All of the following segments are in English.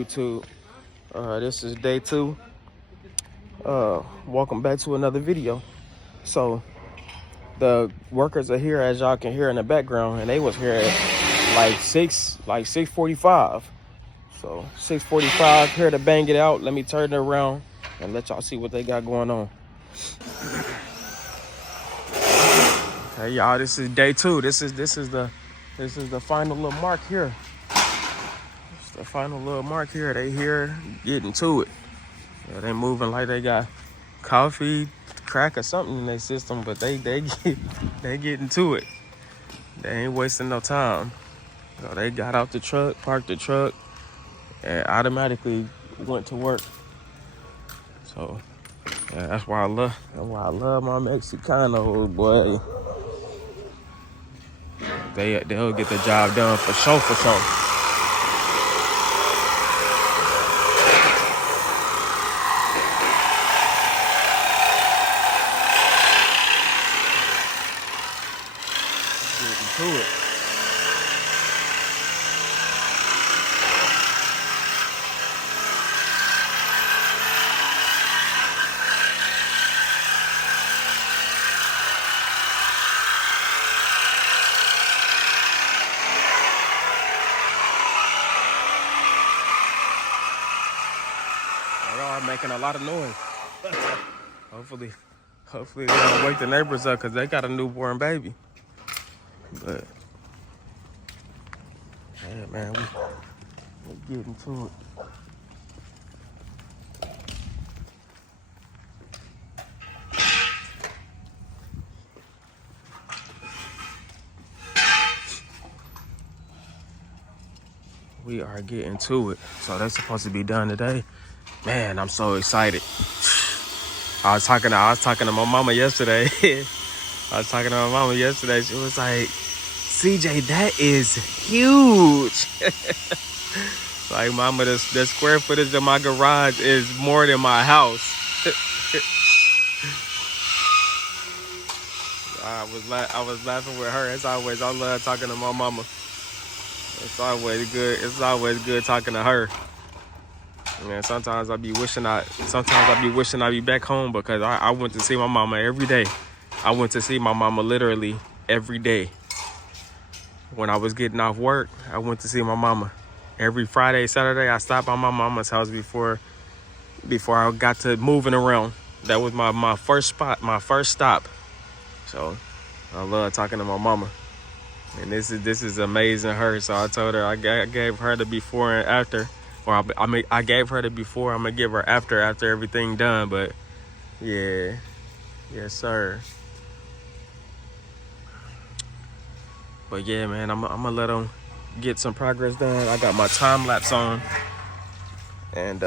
YouTube? This is day 2. Welcome back to another video. So the workers are here, as y'all can hear in the background, and they was here at like 6:45. So 6:45, here to bang it out. Let me turn it around and let y'all see what they got going on. Okay, y'all, this is day 2. This is the final little mark here. It's the final little mark here. They here getting to it. Yeah, they moving like they got coffee, crack, or something in their system, but they getting to it. They ain't wasting no time. So they got out the truck, parked the truck, and automatically went to work. So yeah, that's why I love my Mexicanos, boy. They'll get the job done for sure. Getting to it. They are making a lot of noise. Hopefully they don't wake the neighbors up because they got a newborn baby. But yeah, man, we're getting to it. We are getting to it. So that's supposed to be done today. Man, I'm so excited. I was talking to my mama yesterday. She was like, CJ, that is huge. Like, mama, the square footage of my garage is more than my house. I was laughing with her. As always, I love talking to my mama. It's always good talking to her. Man, sometimes I be wishing I'd be back home because I went to see my mama every day. I went to see my mama literally every day. When I was getting off work, I went to see my mama. Every Friday, Saturday, I stopped by my mama's house before I got to moving around. That was my first spot, my first stop. So I love talking to my mama. And this is amazing her. So I told her I gave her the before and after. Or I gave her the before. I'm gonna give her after everything done. But yeah, yes sir. But yeah, man, I'm gonna let them get some progress done. I got my time lapse on, and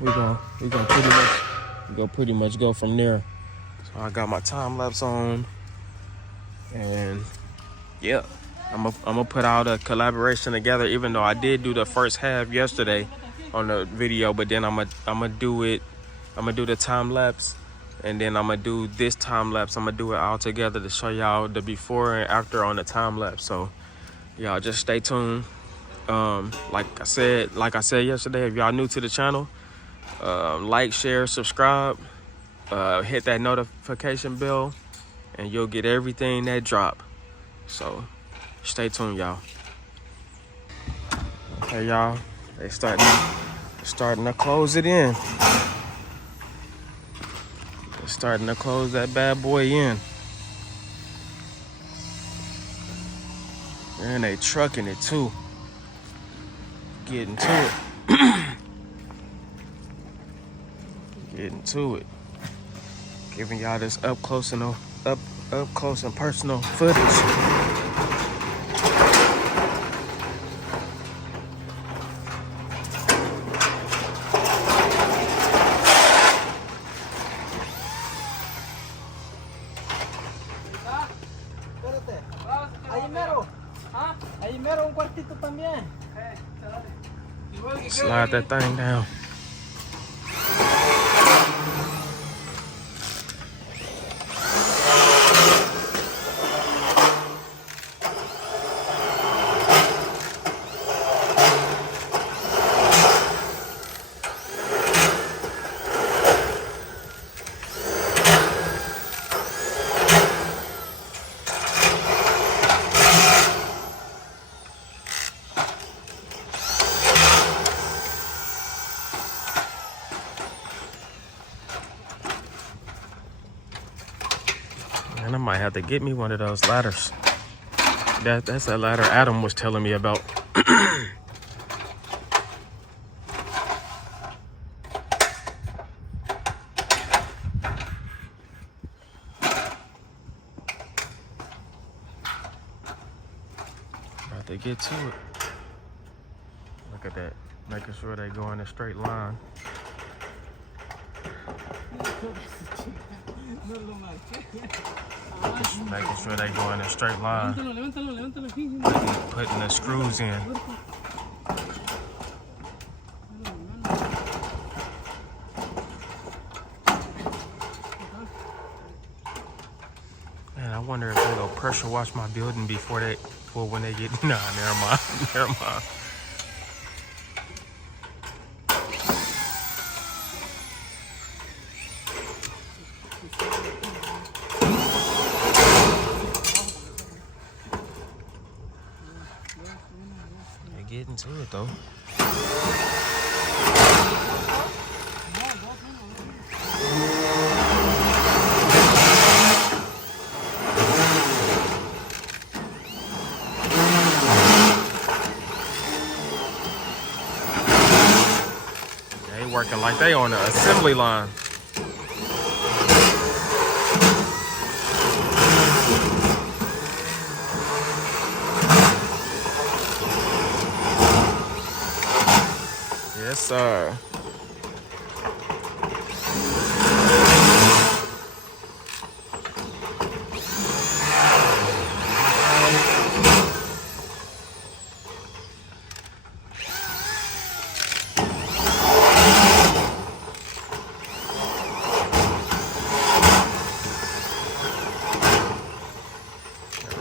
we gonna pretty much go from there. So I got my time lapse on, and yeah. I'm gonna put out a collaboration together, even though I did do the first half yesterday on the video, but then I'm gonna do the time lapse, and then I'm gonna do this time lapse. I'm gonna do it all together to show y'all the before and after on the time lapse. So y'all just stay tuned. Like I said yesterday, if y'all new to the channel, like, share, subscribe, hit that notification bell, and you'll get everything that drop. So stay tuned, y'all. Hey, y'all. They starting to close it in. They're starting to close that bad boy in. And they trucking it too. Getting to it. Getting to it. Giving y'all this up close and personal footage. Slide that thing down. And I might have to get me one of those ladders. That's that ladder Adam was telling me about. About to get to it. Look at that. Making sure they go in a straight line. Making sure they go in a straight line. Putting the screws in. Man, I wonder if they'll pressure wash my building before when they get. Nah, never mind. Never mind. They're getting to it though. They working like they on the assembly line. Yes, sir.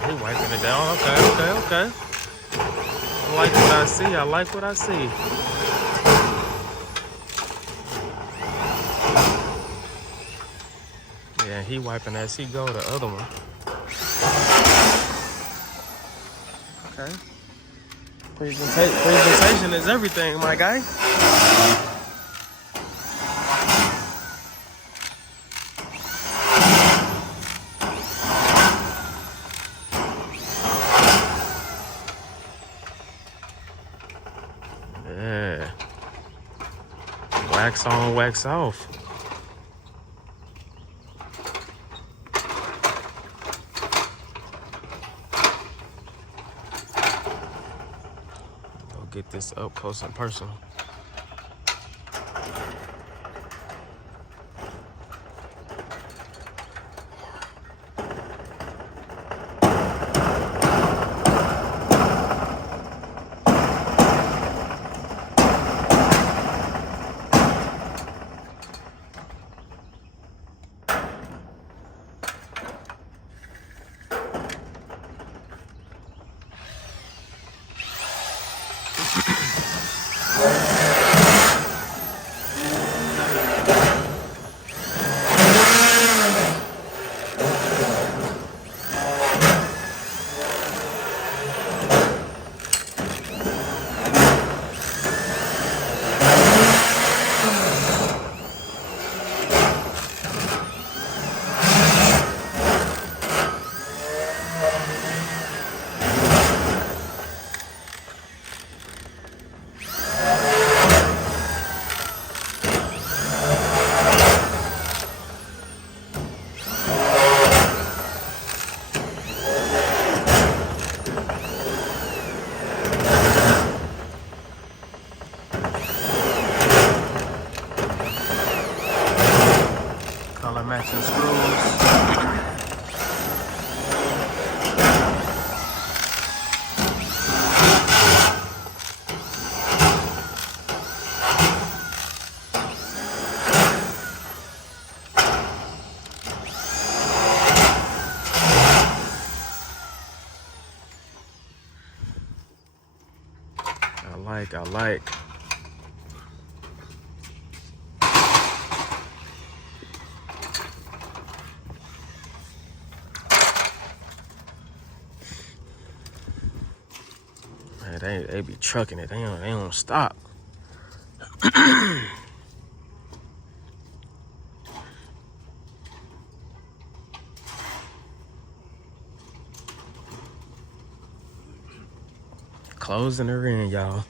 He wiping it down. Okay. I like what I see. I like what I see. Yeah, he wiping as he go, the other one. Okay. Presentation is everything, my guy. Yeah. Wax on, wax off. Get this up close and personal. Color matching screws. I like. Man, they be trucking it. They don't stop. Closing her in, y'all.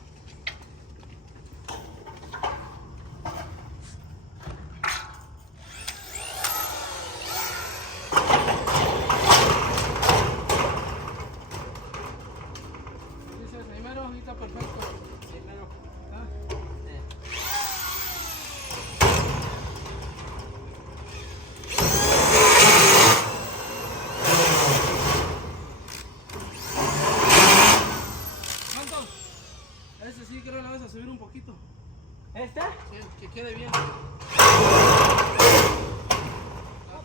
Ese sí creo que le vas a subir un poquito. ¿Este? Sí, que quede bien. Ah,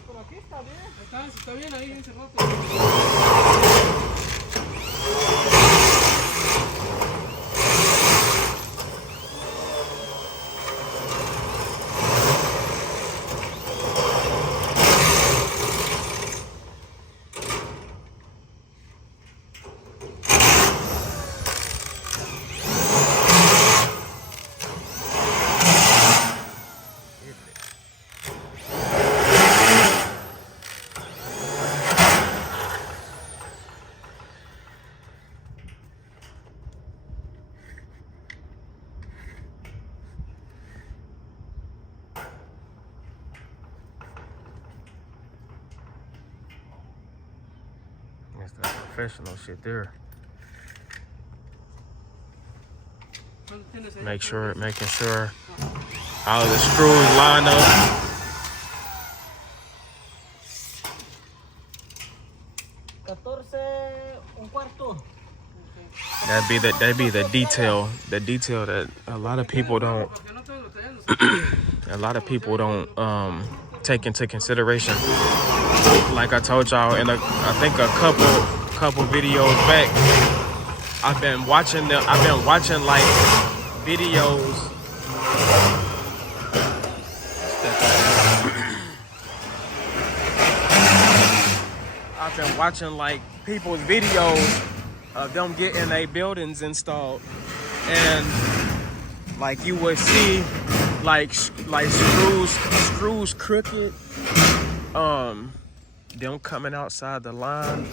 pero aquí está bien. Está bien ahí encerrado. That's that professional shit there. Making sure all the screws line up. That'd be the detail that a lot of people don't take into consideration. Like I told y'all in I think a couple videos back, I've been watching like videos. I've been watching like people's videos of them getting their buildings installed, and like you would see like screws crooked, them coming outside the line,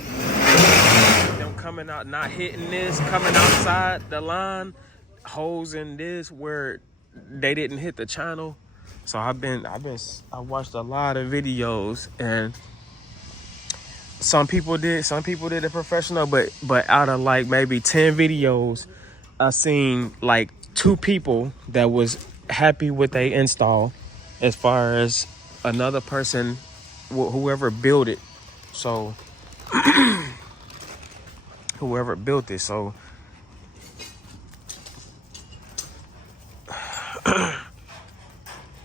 them coming out not hitting this, coming outside the line, holes in this where they didn't hit the channel. So I watched a lot of videos, and some people did it professional, but out of like maybe 10 videos, I seen like 2 people that was happy with their install, as far as another person, whoever built it. So whoever built it, so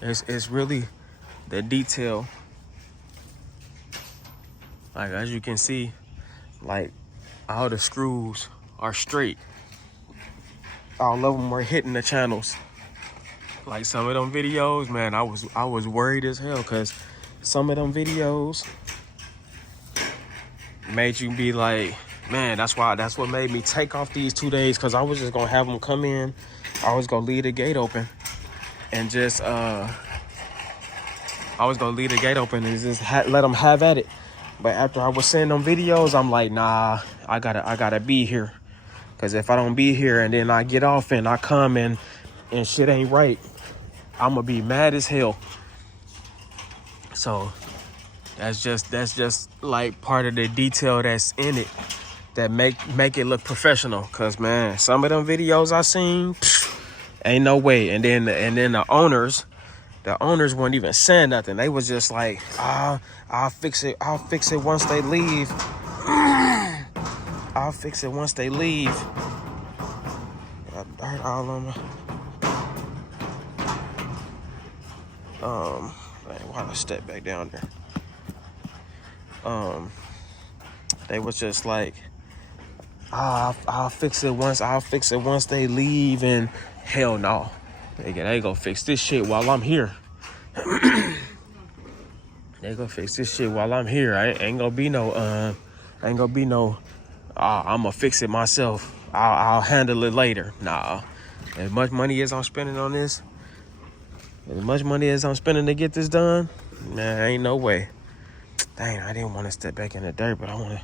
it's really the detail. Like as you can see, like all the screws are straight. All of them are hitting the channels. Like some of them videos, man, I was worried as hell, because some of them videos made you be like, man, that's what made me take off these 2 days, because I was just gonna have them come in. I was gonna leave the gate open and just let them have at it. But after I was seeing them videos, I'm like, nah, I gotta be here. Cause if I don't be here and then I get off and I come and shit ain't right, I'm gonna be mad as hell. So that's just like part of the detail that's in it that make it look professional. Cause man, some of them videos I seen, ain't no way. And then the owners weren't even saying nothing. They was just like, I'll fix it once they leave. I'll fix it once they leave. Got dirt all on me. Man, why did I step back down there? They was just like, I'll fix it once they leave, and hell no. They gonna fix this shit while I'm here. They gonna fix this shit while I'm here. Ain't gonna be no I'm gonna fix it myself. I'll handle it later. Nah. As much money as I'm spending on this, as much money as I'm spending to get this done, man, ain't no way. Dang, I didn't want to step back in the dirt, but I wanna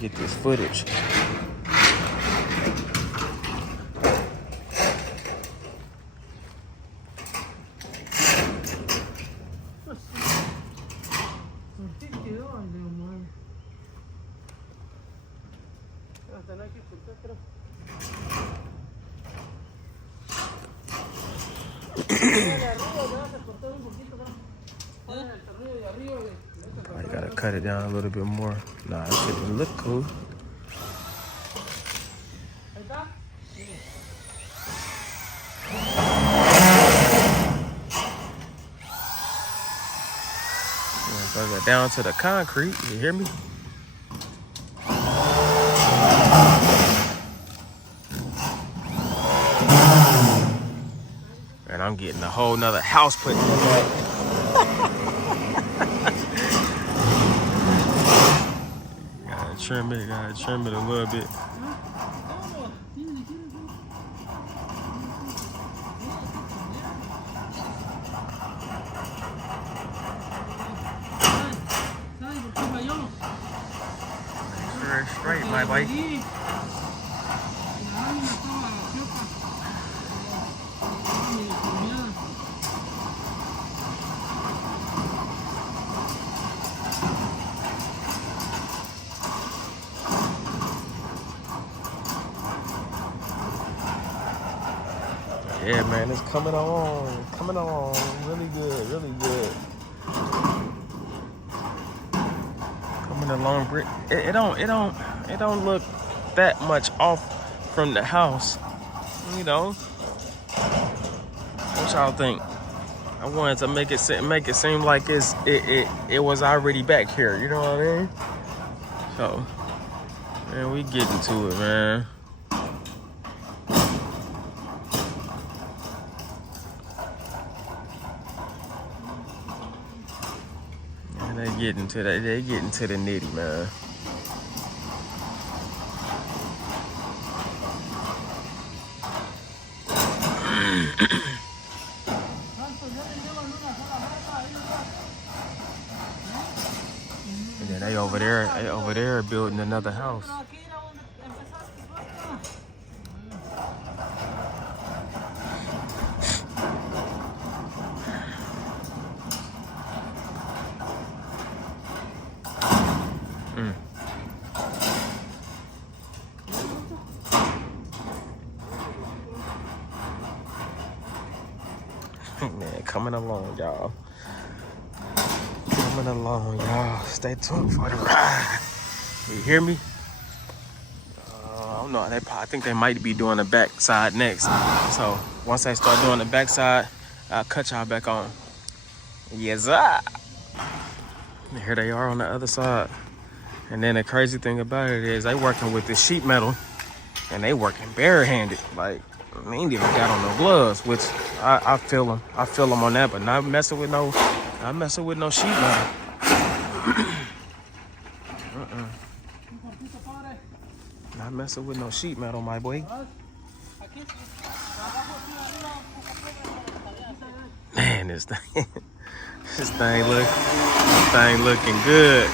get this footage. Así quedó, de madre. Hasta no hay que cortar, creo. De arriba le vas a cortar un poquito, ¿no? Ponen el tornillo de arriba y le vas a I cortar. gotta cut it down a little bit more. Nah, it shouldn't look cool. Ahí está. Bring it down to the concrete. You hear me? And I'm getting a whole nother house put in the back. Gotta trim it a little bit. ¿Sabes por qué falló? Straight, my boy. Sí. La lámina estaba choca. Estaba medio curviada. Yeah, man, it's coming along, really good. Coming along, it don't look that much off from the house, you know. What y'all think? I wanted to make it seem like it was already back here, you know what I mean? So, man, we getting to it, man. They getting to the nitty, man. And then they over there building another house. Pero aquí era donde empezaste, papá. Man, coming along, y'all. Stay tuned for the ride. You hear me? I don't know. I think they might be doing the back side next. So once they start doing the back side, I'll cut y'all back on. Yes, sir. And here they are on the other side. And then the crazy thing about it is they working with the sheet metal, and they working barehanded. Like, they ain't even got on no gloves, which I feel them. I feel them on that, but not messing with no sheet metal. Not messing with no sheet metal, my boy. Man, this thing looking good.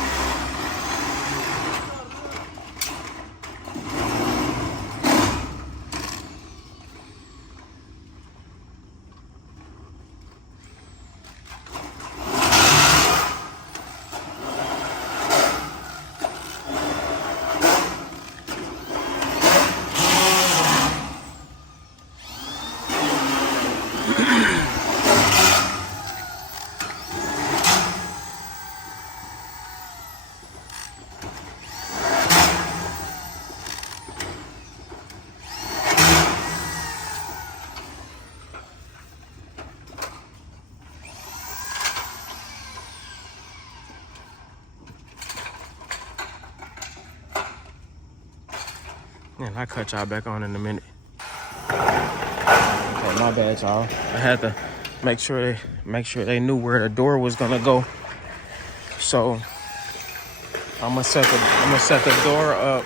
And I'll cut y'all back on in a minute. Okay, my bad, y'all. I had to make sure they knew where the door was gonna go. So I'm gonna set the door up.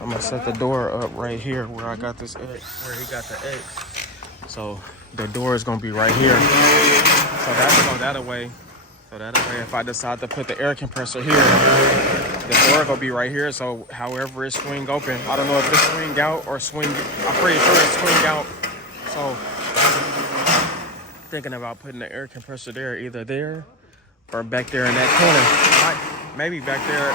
I'm gonna set the door up right here where I got this X, where he got the X. So the door is gonna be right here. So that way, if I decide to put the air compressor here, the door gonna be right here. So however it swing open, I don't know if it swing out or swing. I'm pretty sure it swing out. So thinking about putting the air compressor there, either there or back there in that corner. Maybe back there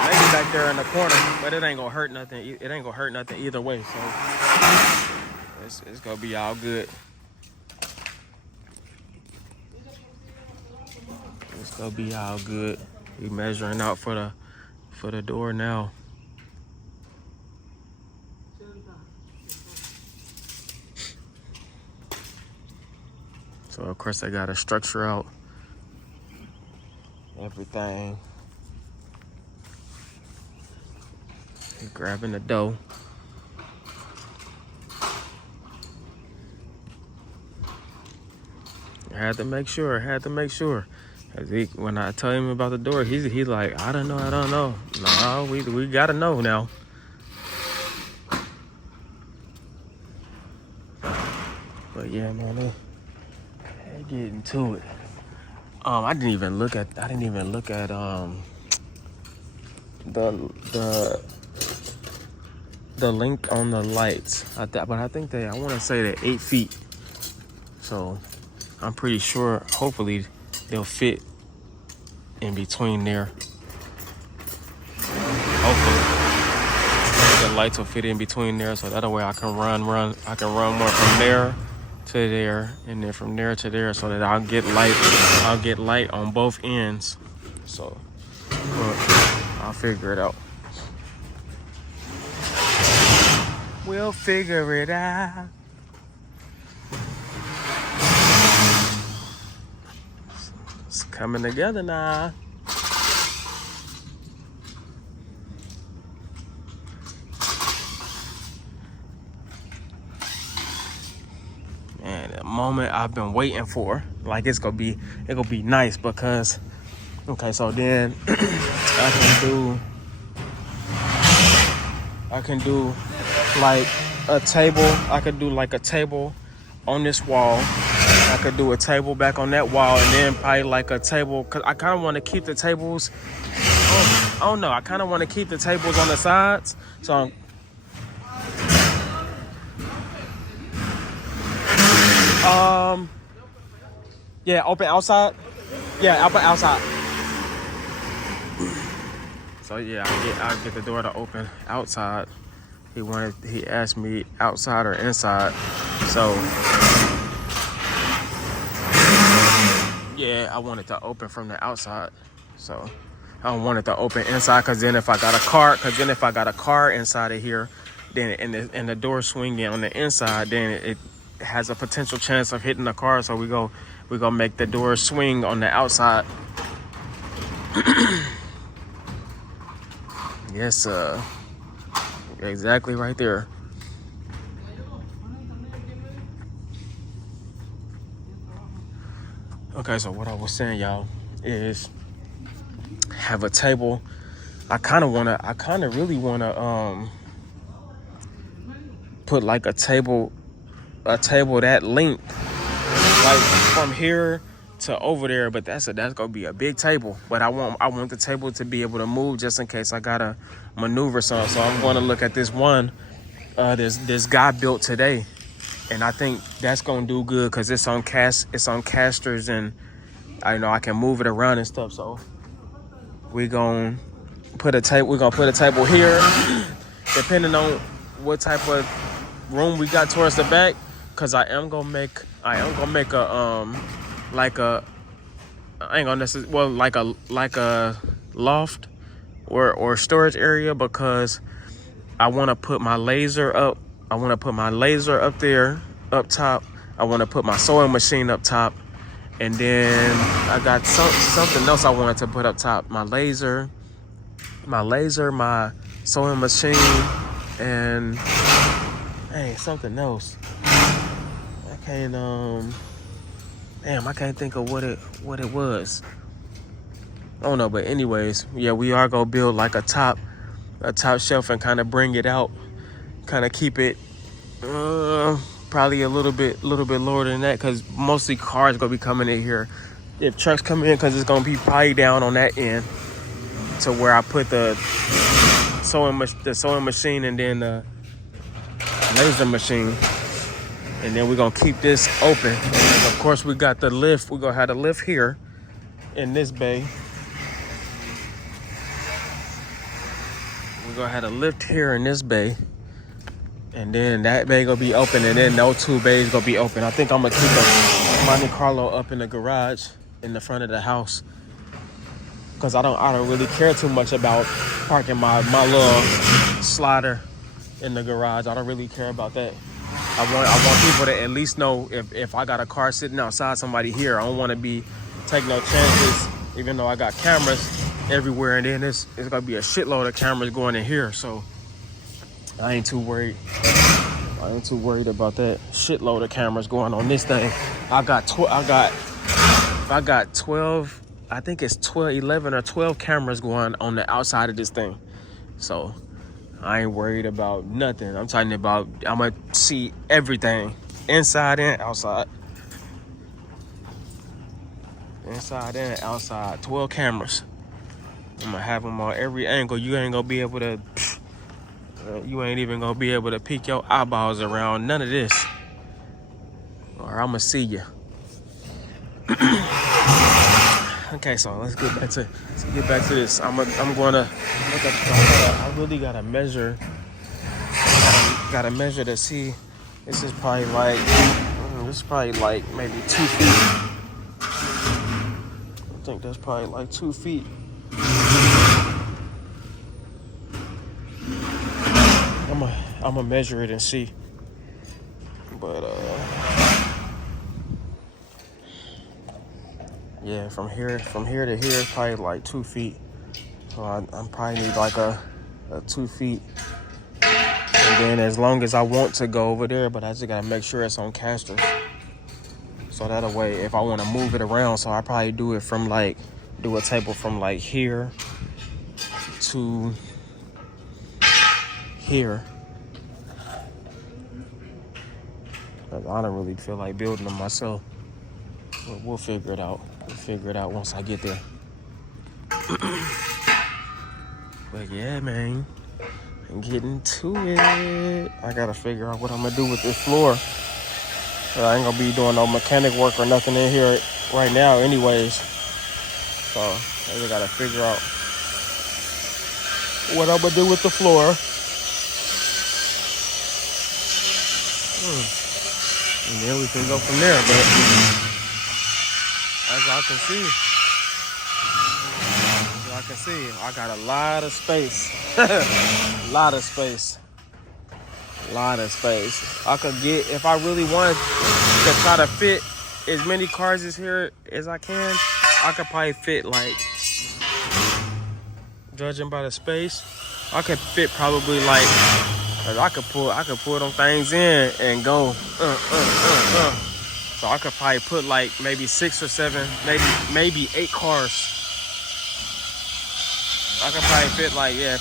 in the corner, but it ain't gonna hurt nothing. It ain't gonna hurt nothing either way. So it's gonna be all good. It's gonna be all good. We measuring out for the door now. So of course I gotta structure out everything. Grabbing the dough. Had to make sure. When I tell him about the door, he's like, I don't know. No, we gotta know now. But yeah, man, they getting to it. I didn't even look at the length on the lights. But I think I want to say they're 8 feet. So I'm pretty sure, hopefully, they'll fit in between there. Hopefully, the lights will fit in between there, so that way I can run more from there to there, and then from there to there, so that I'll get light on both ends. So I'll figure it out. We'll figure it out. It's coming together now. And the moment I've been waiting for, like it's gonna be nice because, okay, so then I can do like a table. I could do like a table on this wall. I could do a table back on that wall, and then probably like a table, because I kind of want to keep the tables. I don't know. I kind of want to keep the tables on the sides. So yeah, open outside. Yeah, open outside. So yeah, I'll get the door to open outside. He asked me outside or inside. So yeah, I wanted to open from the outside. So I don't want it to open inside, because then if I got a car inside of here, then and the door swinging on the inside, then it has a potential chance of hitting the car. So we're gonna make the door swing on the outside. Yes, exactly right there. Okay, so what I was saying, y'all, is have a table. I kind of really wanna put like a table that length, like from here to over there, but that's gonna be a big table. But I want the table to be able to move just in case I gotta maneuver some. So I'm gonna look at this one this guy built today, and I think that's gonna do good because it's on casters, and I know I can move it around and stuff. So we're gonna put a table here, depending on what type of room we got towards the back, because I am gonna make a like a loft or storage area, because I want to put my laser up. I want to put my laser up there, up top. I want to put my sewing machine up top, and then I got something else I wanted to put up top. My laser, my sewing machine, and something else. I can't think of what it was. I don't know, but anyways, yeah, we are gonna build like a top shelf and kind of bring it out, kind of keep it probably a little bit lower than that, because mostly cars gonna be coming in here. If trucks come in, because it's gonna be probably down on that end to where I put the sewing machine and then the laser machine. And then we're gonna keep this open. And of course, we got the lift. We're gonna have the lift here in this bay. We're gonna have a lift here in this bay. And then that bay gonna be open, and then those two bays gonna be open. I think I'm gonna keep a Monte Carlo up in the garage in the front of the house. Cause I don't really care too much about parking my little slider in the garage. I don't really care about that. I want people to at least know if I got a car sitting outside, somebody here. I don't want to take no chances, even though I got cameras everywhere, and then it's gonna be a shitload of cameras going in here. So I ain't too worried. I ain't too worried about that shitload of cameras going on this thing. I got 12. I think it's 11 or 12 cameras going on the outside of this thing. So I ain't worried about nothing. I'm talking about I'm gonna see everything, inside and outside. Inside and outside, 12 cameras. I'm gonna have them on every angle. You ain't gonna be able to, you ain't even gonna be able to peek your eyeballs around none of this. Or I'm gonna see you. Okay, so let's get back to this. I'm gonna look at. I really gotta measure. Gotta measure to see. This is probably like maybe 2 feet. I think that's probably like 2 feet. I'm gonna measure it and see. But yeah, from here to here is probably like 2 feet. So I probably need like a 2 feet. And then as long as I want to go over there, but I just gotta make sure it's on casters. So that way, if I want to move it around, so I probably do a table from like here to here. I don't really feel like building them myself. But we'll figure it out. We'll figure it out once I get there. But yeah, man, I'm getting to it. I gotta figure out what I'm gonna do with this floor. I ain't gonna be doing no mechanic work or nothing in here right now anyways. So I just gotta figure out what I'm gonna do with the floor. And then we can go from there. But as I can see, I got a lot of space. Lot of space. I could get, if I really wanted to try to fit as many cars as here as I can, I could probably fit, like, judging by the space, I could fit probably like, cause I could pull them things in and go, So I could probably put like maybe 6 or 7, maybe 8 cars. I could probably fit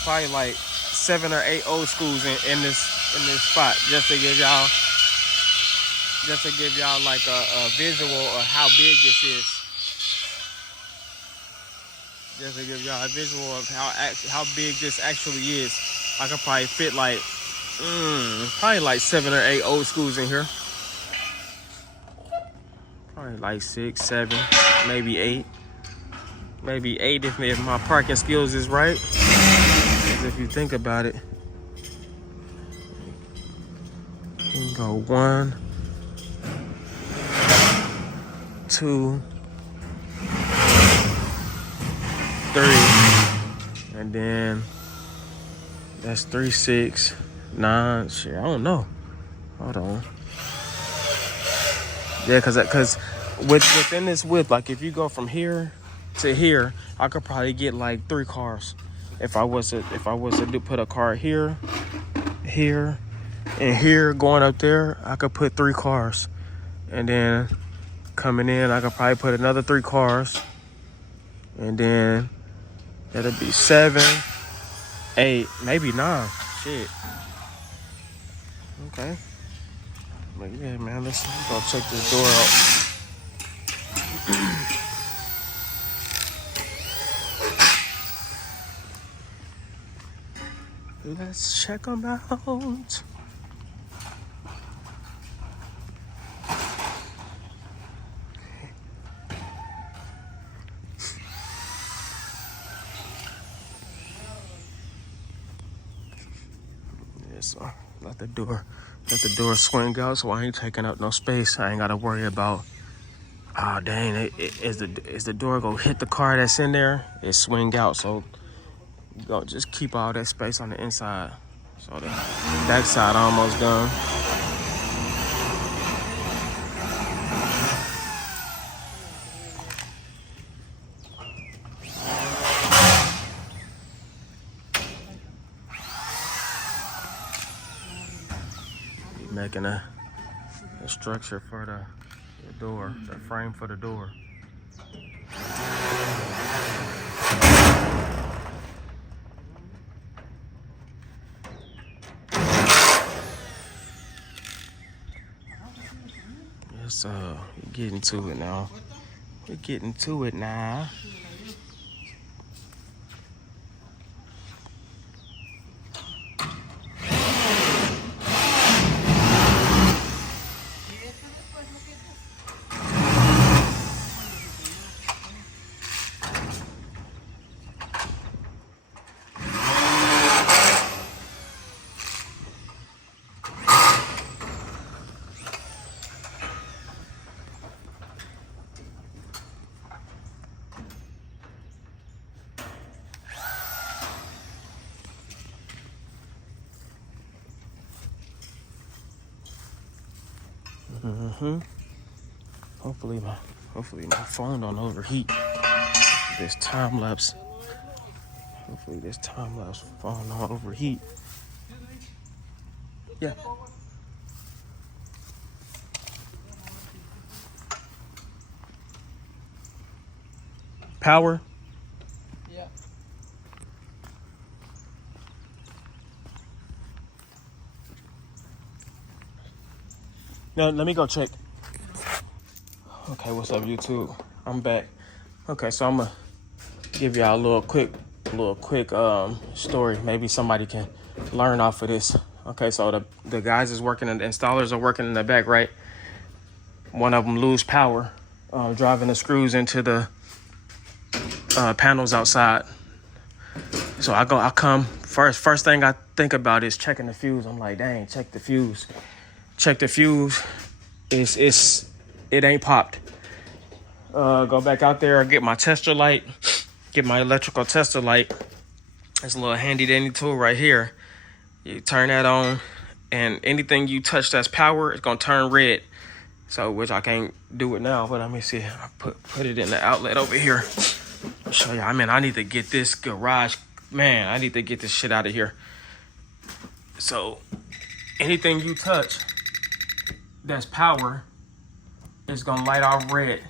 probably like 7 or 8 old schools in this spot, just to give y'all like a visual of how big this is. Just to give y'all a visual of how big this actually is. I could probably fit like probably like 7 or 8 old schools in here. Probably like 6, 7, maybe 8. Maybe 8 if my parking skills is right. Because if you think about it, you can go 1, 2, 3, and then that's 3, 6, 9. Shit, I don't know. Hold on. Yeah, cause within this width, like if you go from here to here, I could probably get like 3 cars. If I was to put a car here, here, and here going up there, I could put 3 cars. And then coming in, I could probably put another 3 cars. And then that'll be 7, 8, maybe 9. Shit. Okay. But yeah, man, let's go check this door out. Let's check them out. So let the door swing out, so I ain't taking up no space. I ain't gotta worry about, oh dang, is the door gonna hit the car that's in there? It swing out, so you gonna just keep all that space on the inside. So the back side almost done. Making a structure for the door, the frame for the door. Yes, we're getting to it now. We're getting to it now. Hopefully my phone don't overheat. This time lapse. Hopefully this time lapse phone don't overheat. Yeah. Power. Yeah. No, let me go check. Okay, what's up, YouTube? I'm back. Okay, so I'm gonna give y'all a little quick story. Maybe somebody can learn off of this. Okay, so the guys is working, and the installers are working in the back, right? One of them lose power, driving the screws into the panels outside. So I come first thing I think about is checking the fuse. I'm like, dang, check the fuse. It ain't popped. Go back out there, get my tester light, get my electrical tester light. It's a little handy dandy tool right here. You turn that on, and anything you touch that's power, it's gonna turn red. So, which I can't do it now, but let me see. I put it in the outlet over here. I'll show you. I mean, I need to get this garage, man. I need to get this shit out of here. So, anything you touch that's power, it's gonna light off red.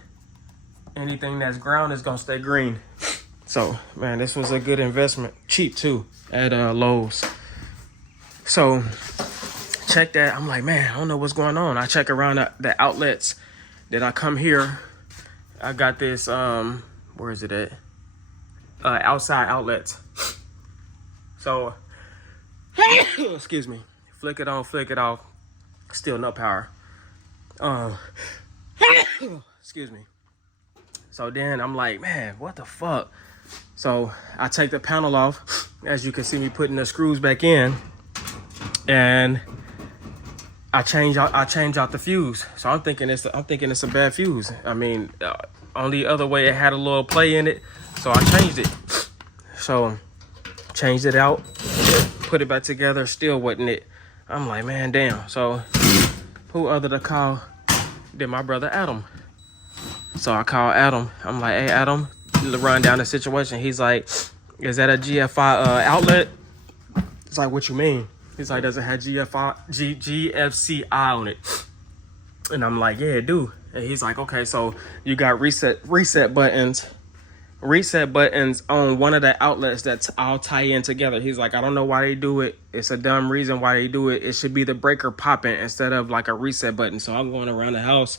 Anything that's ground is gonna stay green. So, man, this was a good investment. Cheap too, at Lowe's. So, check that. I'm like, man, I don't know what's going on. I check around the outlets. Then I come here. I got this, where is it at? Outside outlets. So, excuse me. Flick it on, flick it off. Still no power. Excuse me. So then I'm like, man, what the fuck? So I take the panel off. As you can see me putting the screws back in. And I change out the fuse. So I'm thinking it's a bad fuse. I mean, only other way it had a little play in it. So I changed it. So changed it out, put it back together, still wasn't it. I'm like, man, damn. So who other to call than my brother Adam? So I call Adam. I'm like, hey, Adam, run down the situation. He's like, is that a GFI outlet? It's like, what you mean? He's like, does it have GFCI on it? And I'm like, yeah, it do. And he's like, okay, so you got reset buttons on one of the outlets that's all tie in together. He's like, I don't know why they do it. It's a dumb reason why they do it. It should be the breaker popping instead of like a reset button. So I'm going around the house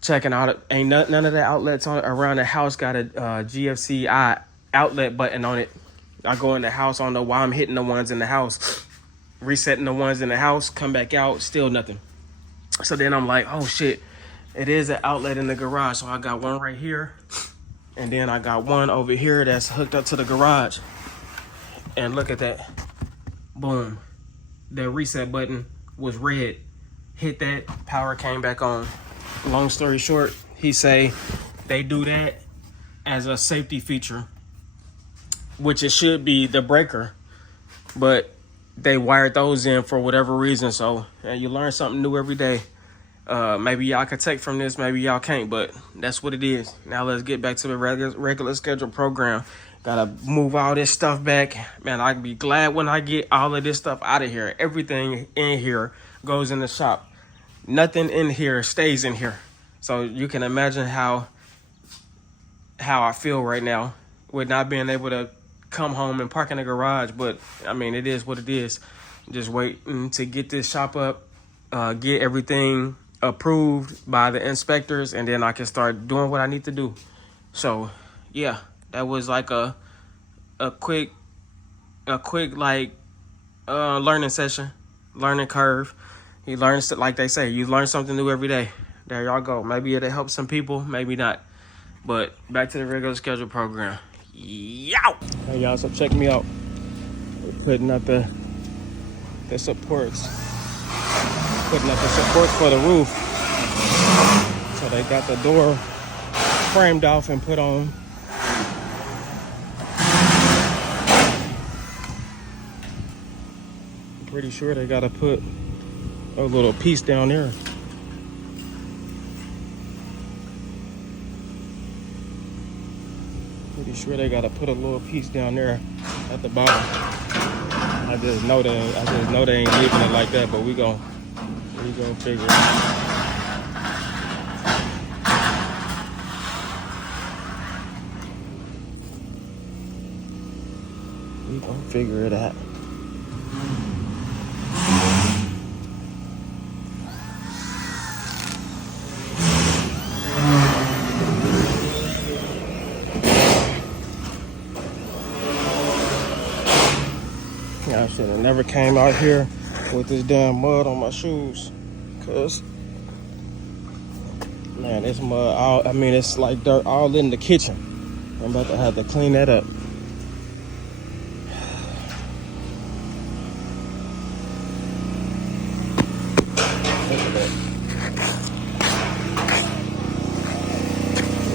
checking out. Ain't none of the outlets around the house got a GFCI outlet button on it. I go in the house, I don't know why I'm hitting the ones in the house, resetting the ones in the house, come back out, still nothing. So then I'm like, oh shit, it is an outlet in the garage. So I got one right here, and then I got one over here that's hooked up to the garage. And look at that, boom. the reset button was red. Hit that, power came back on. Long story short, he say they do that as a safety feature, which it should be the breaker, but they wired those in for whatever reason. So you learn something new every day. Maybe y'all can take from this, maybe y'all can't, but that's what it is. Now let's get back to the regular scheduled program. Gotta move all this stuff back. Man, I'd be glad when I get all of this stuff out of here. Everything in here goes in the shop. Nothing in here stays in here. So you can imagine how I feel right now with not being able to come home and park in the garage. But I mean, it is what it is. Just waiting to get this shop up, get everything approved by the inspectors, and then I can start doing what I need to do. So yeah, that was like a quick like learning session, learning curve. You learn, like they say, you learn something new every day. There y'all go. Maybe it'll help some people, maybe not. But back to the regular schedule program. Yow! Hey y'all, so check me out. We're putting up the supports. Putting up the supports for the roof. So they got the door framed off and put on. I'm pretty sure they gotta put a little piece down there. Pretty sure they gotta put a little piece down there at the bottom. I just know they ain't leaving it like that, but we gon' figure it out. We gon' figure it out. I should have never came out here with this damn mud on my shoes, cause man, this mud, it's like dirt all in the kitchen. I'm about to have to clean that up. Look at that.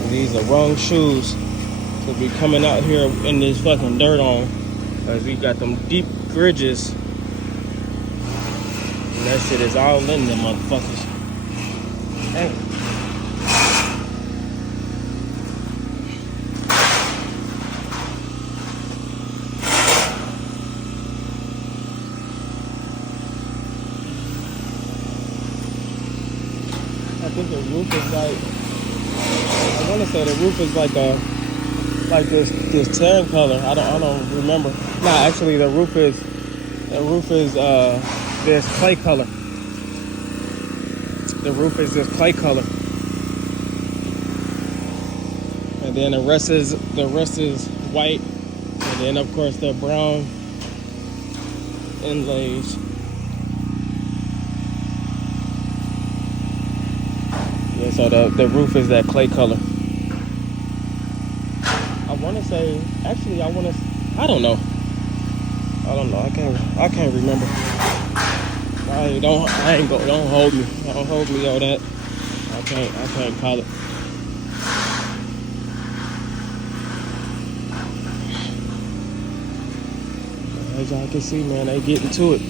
These are wrong shoes to be coming out here in this fucking dirt on. Cause we got them deep bridges. And that shit is all in them motherfuckers. Dang. I think the roof is like, I wanna say the roof is like this tan color. I don't remember. Nah, actually the roof is this clay color. The roof is this clay color. And then the rest is white. And then of course the brown inlays. Yeah, so the roof is that clay color. I don't know. I can't remember. Don't hold me. Don't hold me on that. I can't call it. As y'all can see, man, they getting to it.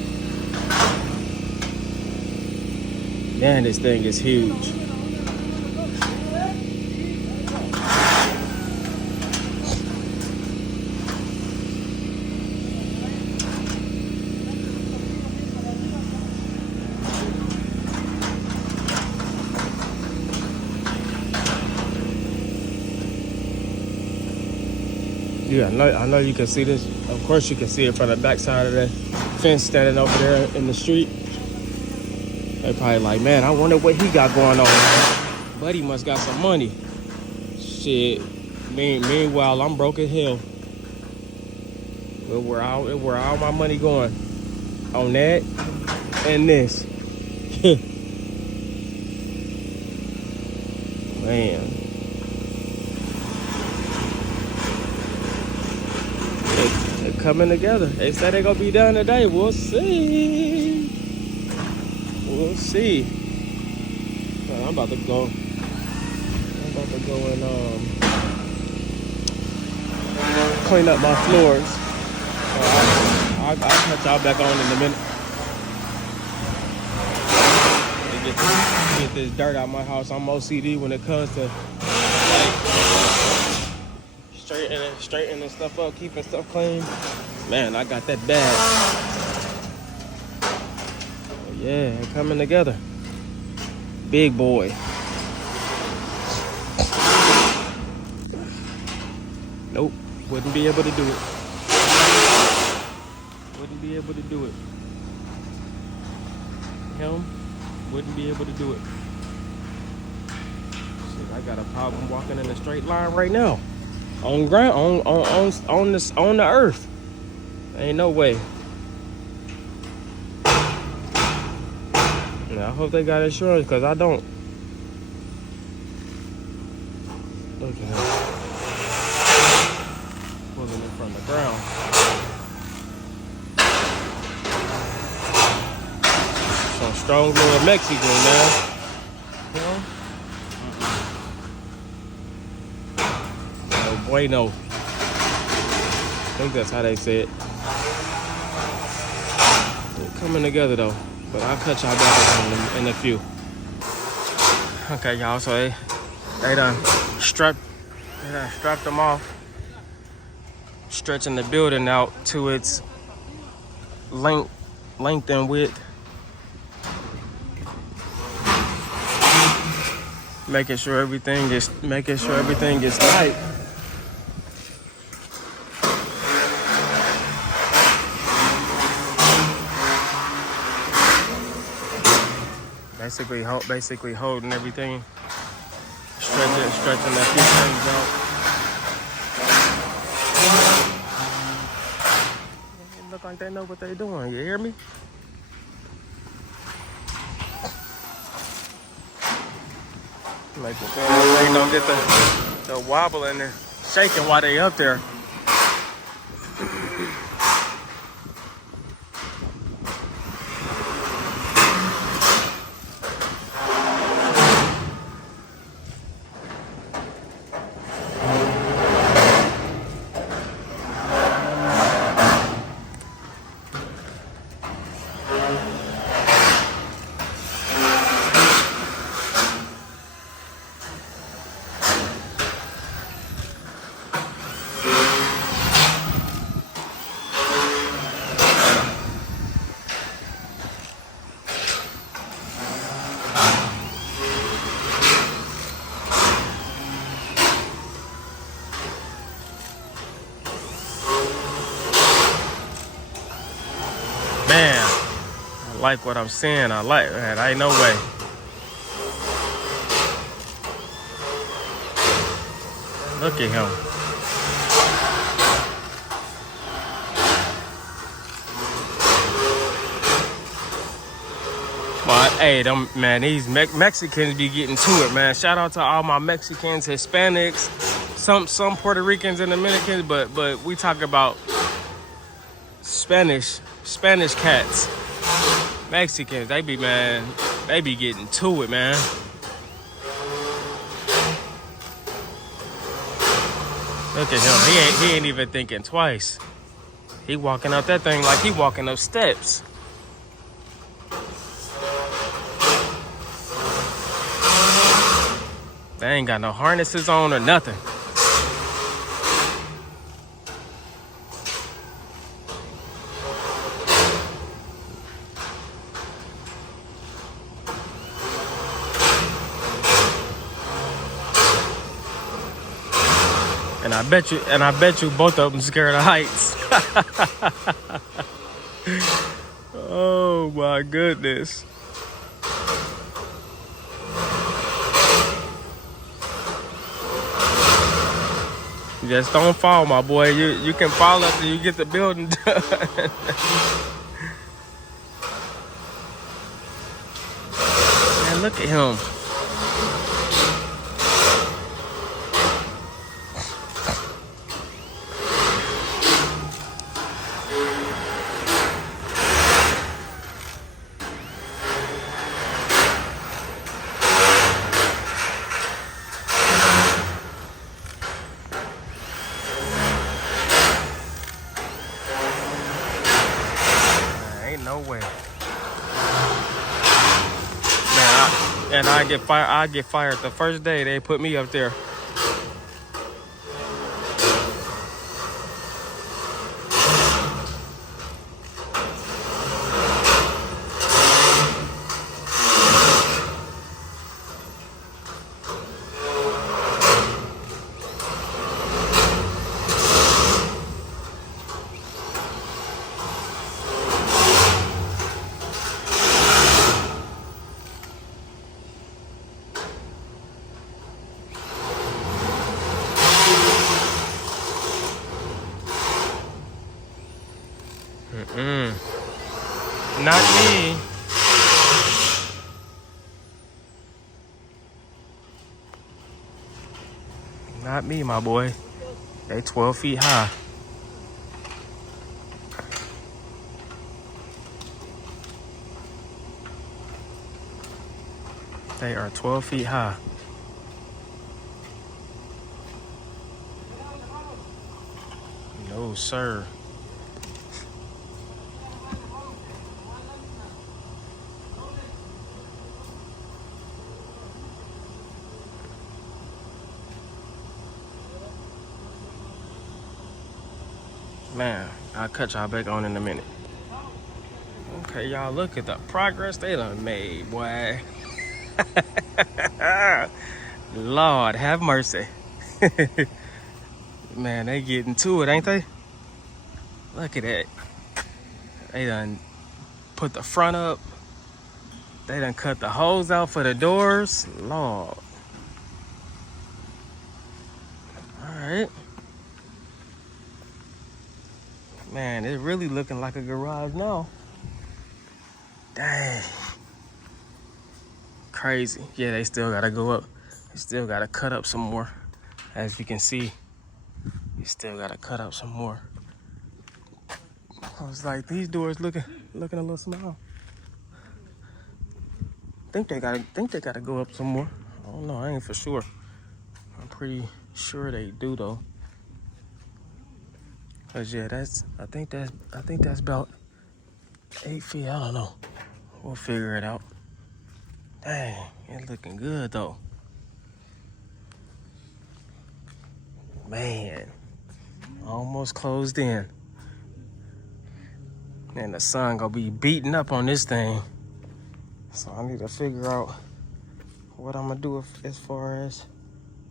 Man, this thing is huge. Yeah, I know you can see this. Of course you can see it from the back side of the fence standing over there in the street. They probably like, man, I wonder what he got going on. Buddy must got some money. Shit. Meanwhile, I'm broke as hell. Where all my money going? On that and this. Man. coming together. They said they're gonna be done today. We'll see. We'll see. I'm about to go. I'm about to go and clean up my floors. I'll catch y'all back on in a minute. Get this dirt out my house. I'm OCD when it comes to like straightening stuff up, keeping stuff clean. Man, I got that bad. Yeah, coming together. Big boy. Nope, wouldn't be able to do it. Wouldn't be able to do it. Him, wouldn't be able to do it. Shit, I got a problem walking in a straight line right now. On ground, on the earth. Ain't no way. Yeah, I hope they got insurance, because I don't. Look at him. Pulling it from the ground. Some strong little Mexican, man. You know? No bueno. I think that's how they say it. They're coming together, though. But I'll cut y'all back in a few. Okay, y'all, so they done strapped them off. Stretching the building out to its length and width. Making sure everything is tight. Basically holding everything, stretching a few things out. It look like they know what they're doing. You hear me? Like they don't get the wobbling and shaking while they up there. Man, I like what I'm seeing. I like that. Ain't no way. Look at him. Well, hey, these Mexicans be getting to it, man. Shout out to all my Mexicans, Hispanics, some Puerto Ricans and Dominicans, but we talk about Spanish cats. Mexicans, they be getting to it, man. Look at him. He ain't even thinking twice. He walking up that thing like he walking up steps. They ain't got no harnesses on or nothing. And I bet you both of them scared of heights. Oh my goodness. Just don't fall, my boy. You can fall after you get the building done. Man, look at him. I get fired. I get fired the first day they put me up there. Not me. Not me, my boy. They 12 feet high. They are 12 feet high. No, sir. Man, I'll cut y'all back on in a minute. Okay, y'all, look at the progress they done made, boy. Lord, have mercy. Man, they getting to it, ain't they? Look at that. They done put the front up. They done cut the holes out for the doors. Lord. Alright. Man, it's really looking like a garage now. Dang. Crazy. Yeah, they still gotta go up. They still gotta cut up some more. As you can see, you still gotta cut up some more. I was like, these doors looking a little small. Think they gotta go up some more. I don't know, I ain't for sure. I'm pretty sure they do though. Cause yeah, I think that's about 8 feet. I don't know. We'll figure it out. Dang, it's looking good though. Man, almost closed in. And the sun gonna be beating up on this thing. So I need to figure out what I'm gonna do as far as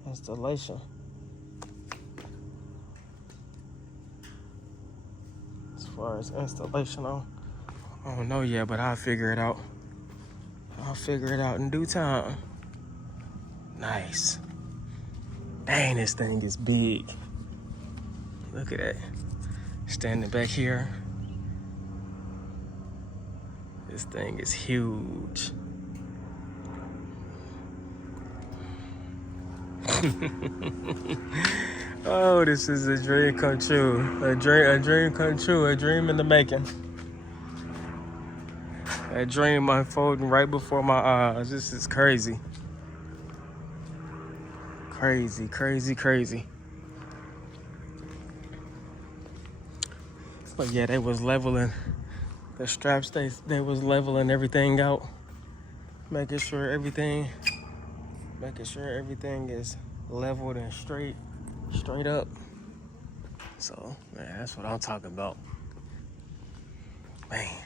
installation. As far as installation, I don't know yet, but I'll figure it out. I'll figure it out in due time. Nice. Dang, this thing is big. Look at that. Standing back here. This thing is huge. Oh, this is a dream come true. A dream come true. A dream in the making. A dream unfolding right before my eyes. This is crazy. Crazy, crazy, crazy. But yeah, they was leveling the straps. They was leveling everything out, making sure everything is leveled and straight up. So man, that's what I'm talking about. Man.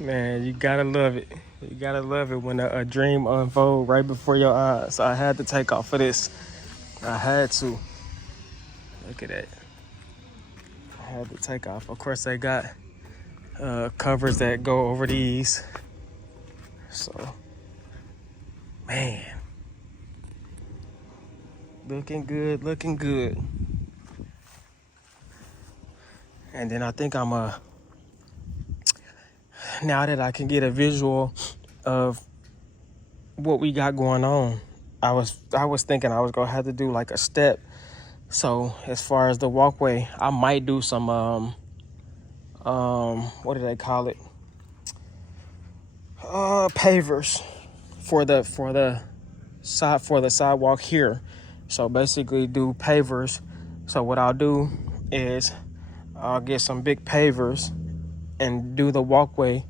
Man, you gotta love it. You gotta love it when a dream unfolds right before your eyes. So I had to take off for this. I had to. Look at that. I had to take off. Of course, they got covers that go over these. So, man. Looking good, looking good. And then I think now that I can get a visual of what we got going on, I was thinking I was gonna have to do like a step. So as far as the walkway, I might do some what do they call it? Pavers for the sidewalk here. So basically do pavers. So what I'll do is I'll get some big pavers and do the walkway.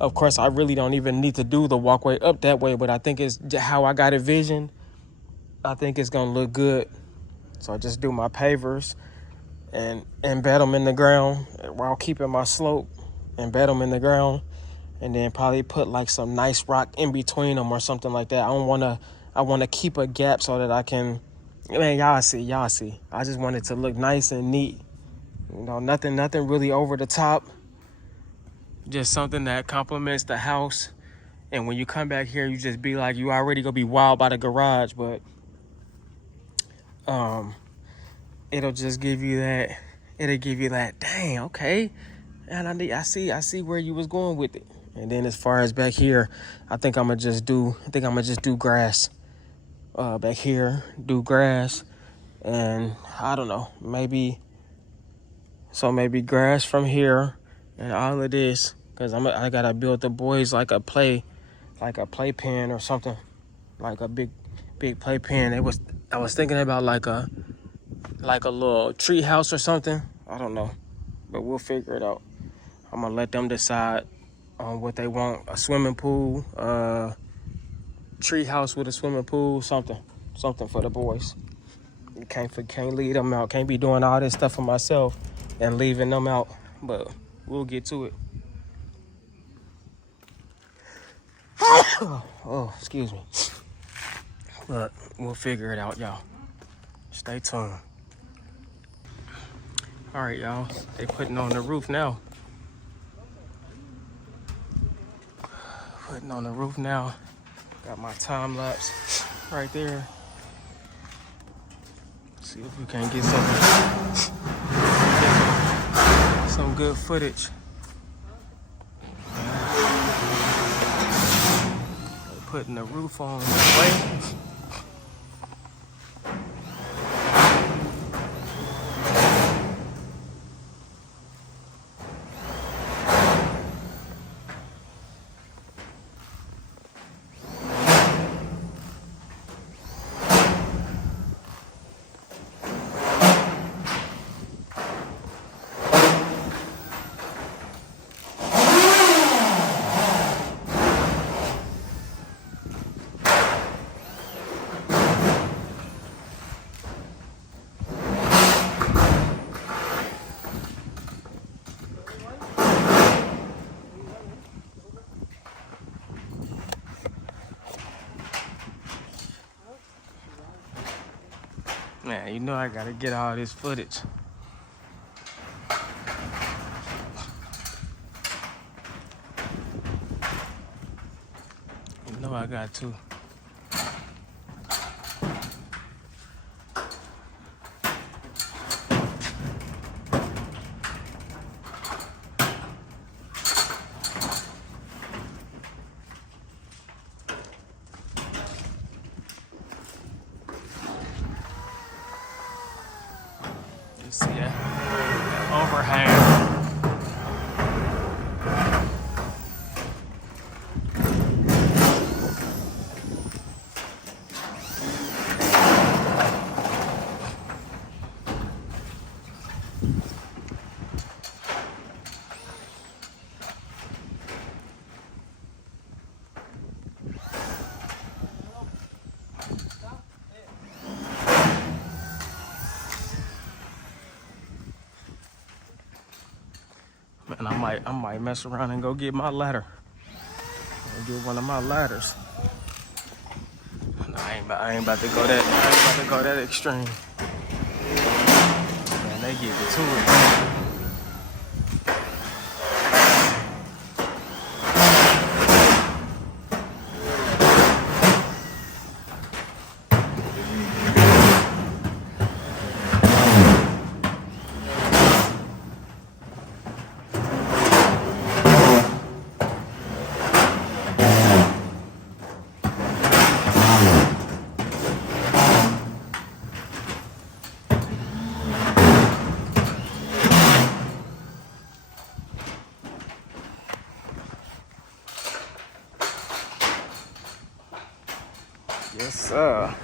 Of course, I really don't even need to do the walkway up that way, but I think it's how I got it visioned. I think it's gonna look good. So I just do my pavers and embed them in the ground while keeping my slope, embed them in the ground, and then probably put like some nice rock in between them or something like that. I wanna keep a gap so that I can, man, y'all see. I just want it to look nice and neat. You know, nothing really over the top. Just something that complements the house. And when you come back here, you just be like, you already gonna be wild by the garage, but it'll just give you that. It'll give you that. Dang, okay. And I see where you was going with it. And then as far as back here, I think I'm gonna just do grass. Back here, do grass, and I don't know, maybe grass from here, and all of this, cause I gotta build the boys like a playpen or something, like a big playpen. I was thinking about like a little tree house or something. I don't know, but we'll figure it out. I'm gonna let them decide on what they want: a swimming pool, tree house with a swimming pool, something for the boys. You can't leave them out. Can't be doing all this stuff for myself and leaving them out. But we'll get to it. Oh, excuse me. But we'll figure it out, y'all. Stay tuned. All right, y'all. They putting on the roof now. Putting on the roof now. Got my time lapse right there. See if we can get some good footage. Putting the roof on this way. Man, you know I gotta get all this footage. You know I got to. See that overhang. Man, I might mess around and go get my ladder. Go get one of my ladders. No, I ain't about to go that extreme. Man, they get to it. Yes, sir.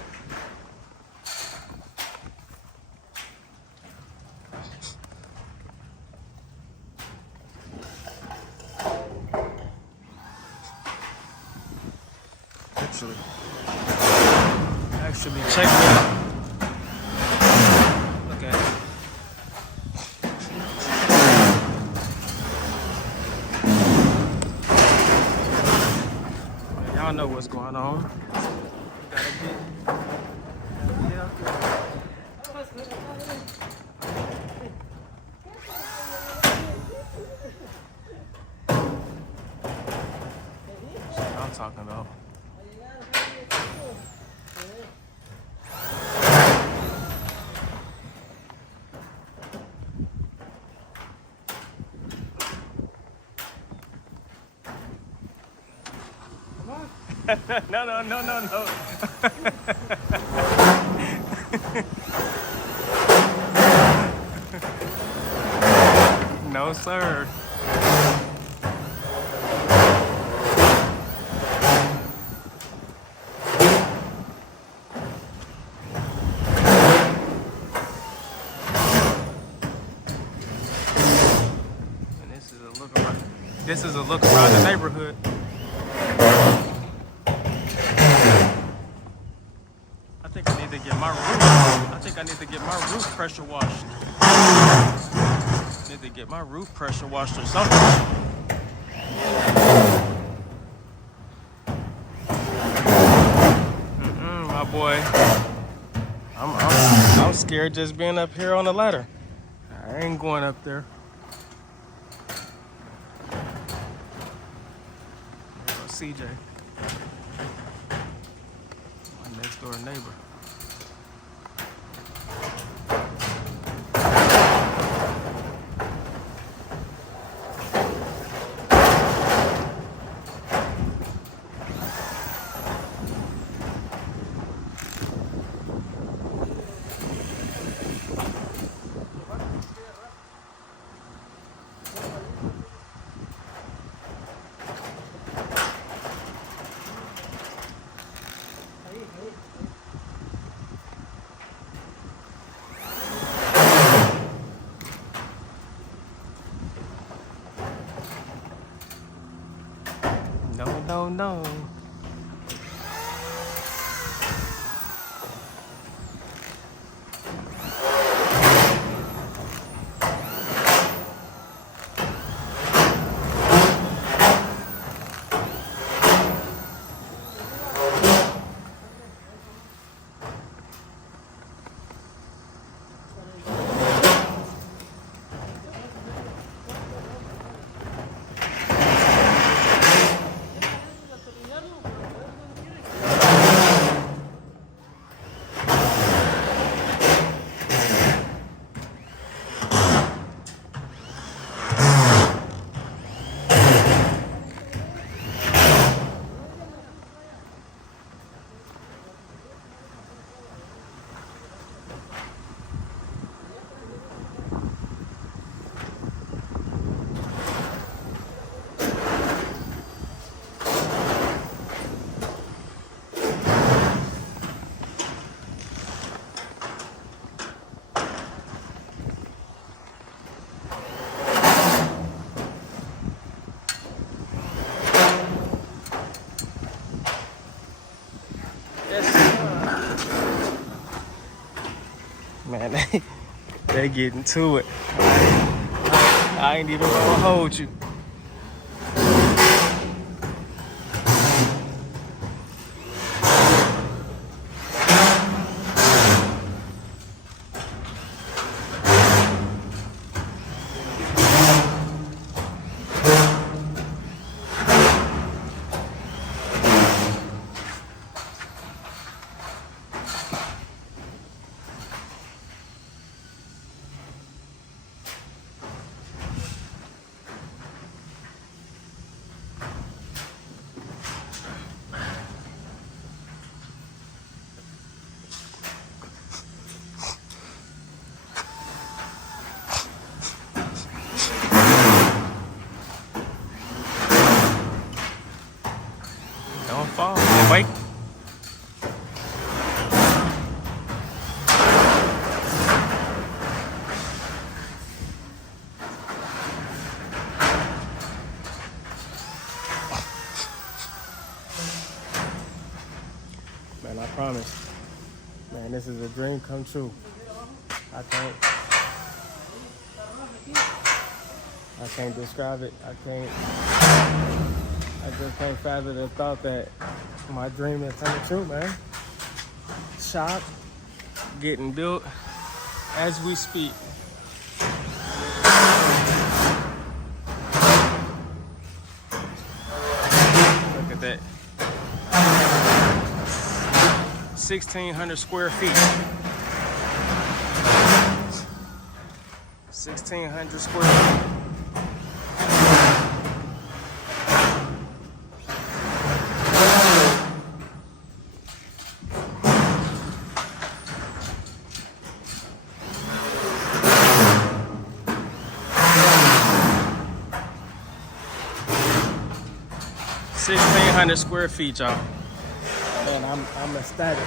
actually. Actually, check me out. Look at it. Y'all know what's going on. You gotta get out there. I'm talking about. No. No, sir. And this is a look around. This is a look around the neighborhood. I think I need to get my roof. I think I need to get my roof pressure washed. Need to get my roof pressure washed or something. My boy. I'm scared just being up here on the ladder. I ain't going up there. There goes CJ. My next door neighbor. No. Man, they getting to it. I ain't even gonna hold you. Don't fall. Wait. I promise. Man, this is a dream come true. I can't describe it. I just can't fathom the thought that my dream is coming true, man. Shop getting built as we speak. Look at that. 1,600 square feet. 1,600 square feet. Square feet, y'all. And I'm ecstatic.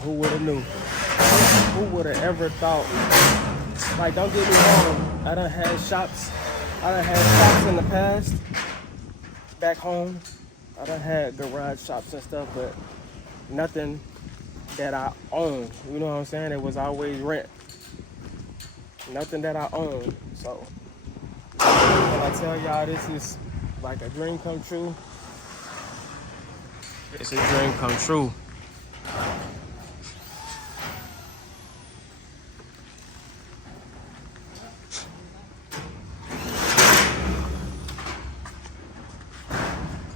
Who would have knew? Who would have ever thought? Like, don't get me wrong. I done had shops in the past. Back home, I done had garage shops and stuff, but nothing that I own. You know what I'm saying? It was always rent. Nothing that I own. So when I tell y'all this is like a dream come true, it's a dream come true.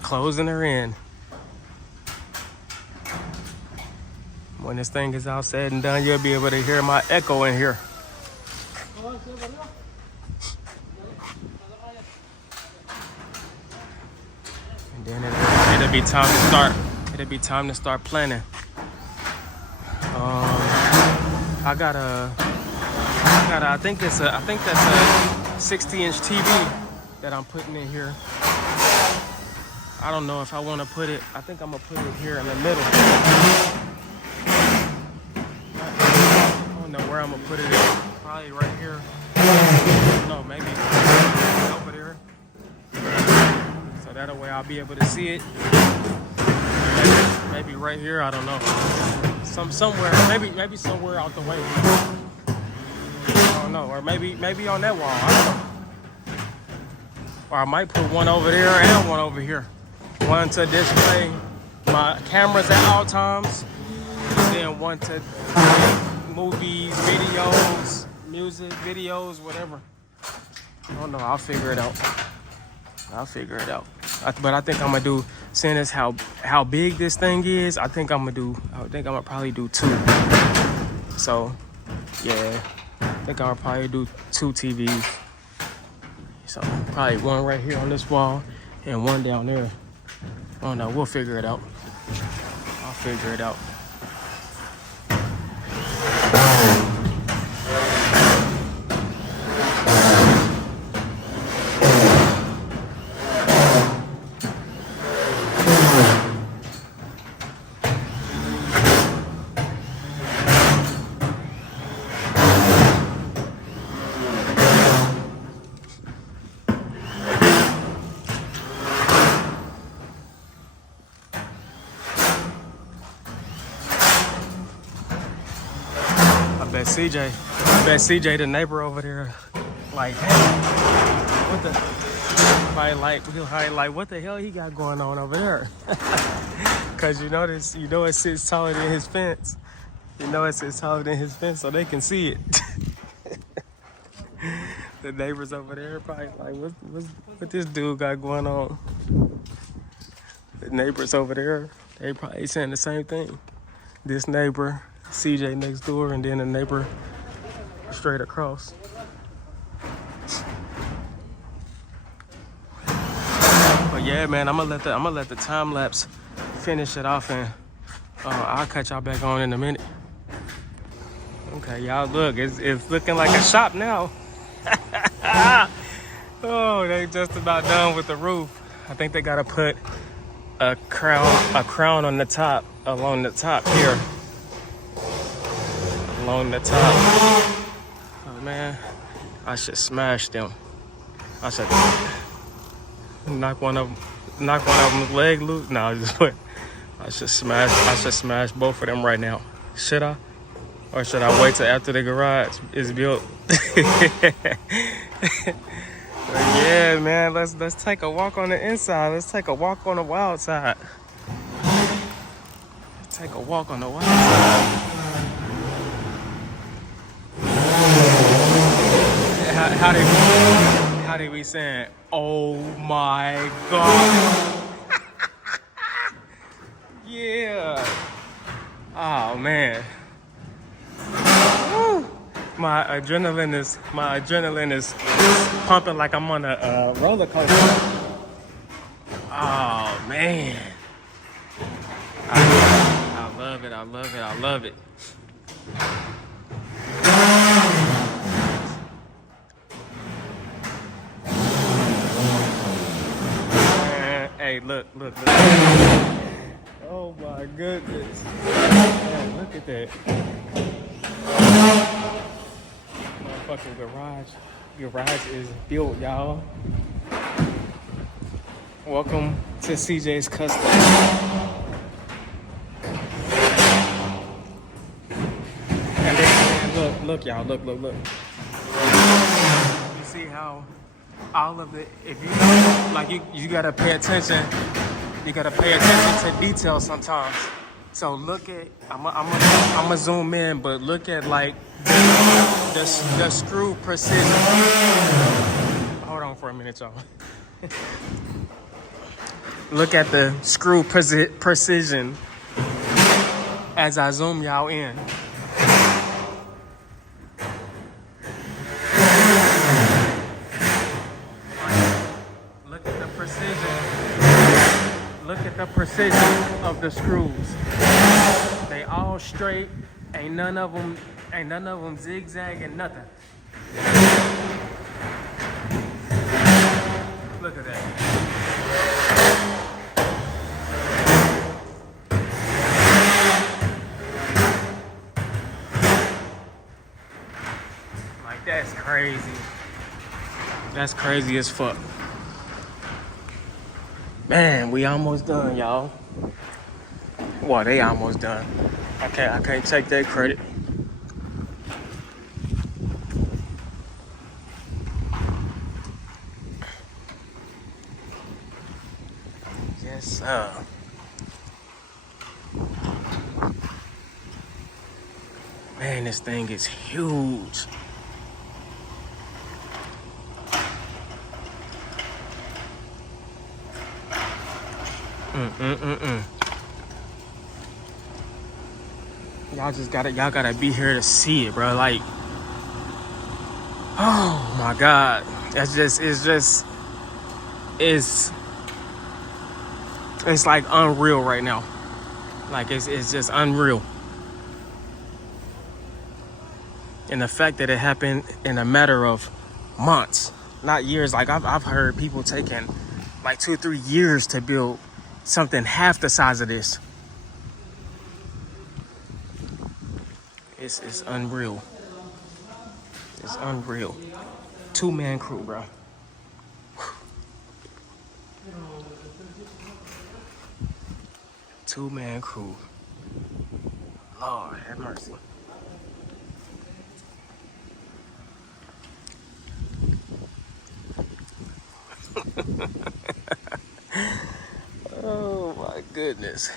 Closing her in. When this thing is all said and done, you'll be able to hear my echo in here. And then it'll be time to start. It'll be time to start planning. I think that's a 60-inch TV that I'm putting in here. I don't know if I want to put it. I think I'm gonna put it here in the middle. I don't know where I'm gonna put it in. Probably right here. No, maybe over there. So that way I'll be able to see it. Maybe right here. I don't know. Somewhere. Maybe somewhere out the way. I don't know. Or maybe on that wall. I don't know. Or I might put one over there and one over here. One to display my cameras at all times. And then one to movies, videos, music, videos, whatever. I don't know. I'll figure it out. But I think I'm gonna do, seeing as how big this thing is, I think I'm gonna probably do two. So yeah, I think I'll probably do two TVs. So probably one right here on this wall and one down there. Oh no, we'll figure it out. I'll figure it out. I bet CJ, the neighbor over there, like, hey, what the, what the hell he got going on over there? Cause you know it sits taller than his fence. So they can see it. The neighbors over there probably like, what this dude got going on? The neighbors over there, they probably saying the same thing. This neighbor, CJ next door, and then a neighbor straight across. But yeah, man, I'm gonna let the time lapse finish it off, and I'll catch y'all back on in a minute. Okay, y'all, look, it's looking like a shop now. Oh, they just about done with the roof. I think they gotta put a crown on the top, along the top here. Along the top. Oh man, I should smash them. knock one of them's leg loose. No, just put. I should smash both of them right now. Should I? Or should I wait till after the garage is built? Yeah, man. Let's take a walk on the inside. Let's take a walk on the wild side. Take a walk on the wild side. How they be saying? Oh my God. Yeah. Oh man. Woo. My adrenaline is pumping like I'm on a roller coaster. Oh man. I love it. I love it. I love it. Man, hey, look. Oh my goodness. Man, look at that. Motherfucking garage is built, y'all. Welcome to CJ's Custom. And then, look, y'all, look. You see how all of it, if you know, like you gotta pay attention. You gotta pay attention to details sometimes. So look at, I'ma zoom in, but look at like the screw precision. Hold on for a minute, y'all. Look at the screw precision as I zoom y'all in. Look at the precision. Look at the precision of the screws. They all straight. Ain't none of them zigzagging, nothing. Look at that. Like, that's crazy. That's crazy as fuck. Man, we almost done, y'all. Well, they almost done. I can't take that credit. Yes, sir. Man, this thing is huge. Y'all gotta be here to see it, bro. Like, oh my God. It's like unreal right now. Like, it's just unreal. And the fact that it happened in a matter of months, not years. Like, I've heard people taking like 2-3 years to build something half the size of this. It's unreal. It's unreal. 2-man crew, bro. Two-man crew. Lord have mercy. Oh my goodness.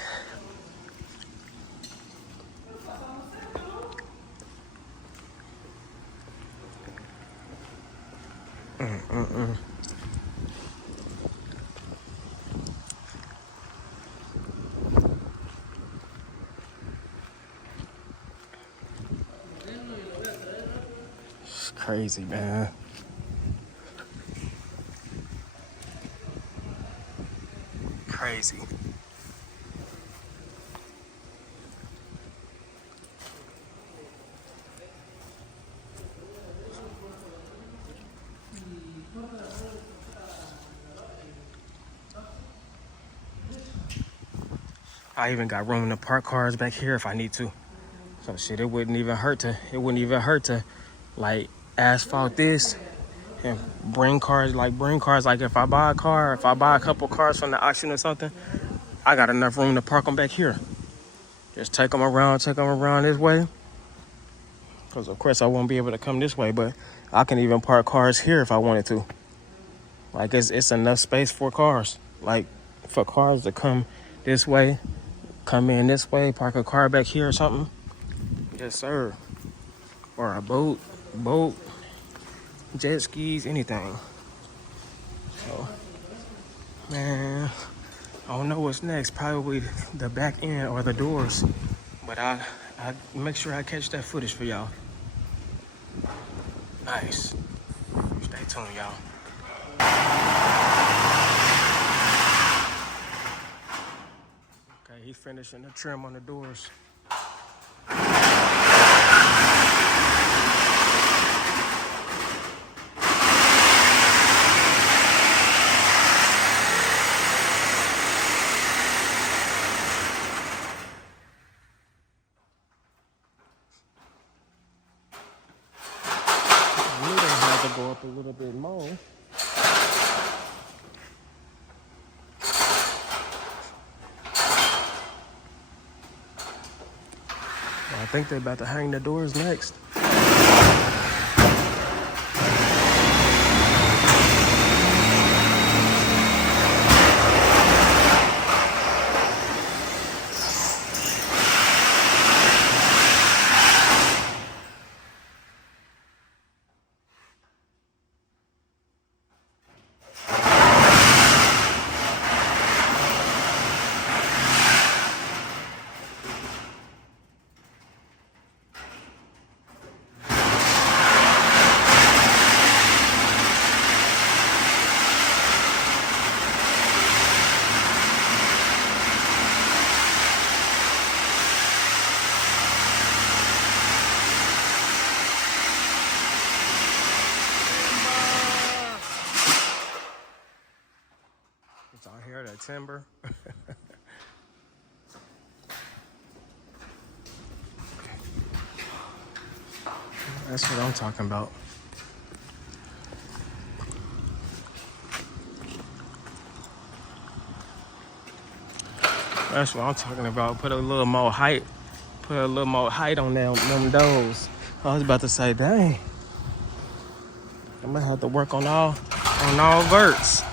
It's crazy, man. Crazy. I even got room to park cars back here if I need to. So shit, it wouldn't even hurt to like asphalt this and bring cars. Like if I buy a couple cars from the auction or something, I got enough room to park them back here. Just take them around this way. Because of course I won't be able to come this way, but I can even park cars here if I wanted to. Like it's enough space for cars. Like for cars to come this way, come in this way, park a car back here or something. Yes, sir. Or a boat, jet skis, anything. So, man, I don't know what's next. Probably the back end or the doors. But I make sure I catch that footage for y'all. Nice. Stay tuned, y'all. Okay, he's finishing the trim on the doors. Go up a little bit more. I think they're about to hang the doors next. It's out here, that timber. That's what I'm talking about. That's what I'm talking about. Put a little more height on them doors. I was about to say, dang. I'm gonna have to work on all verts.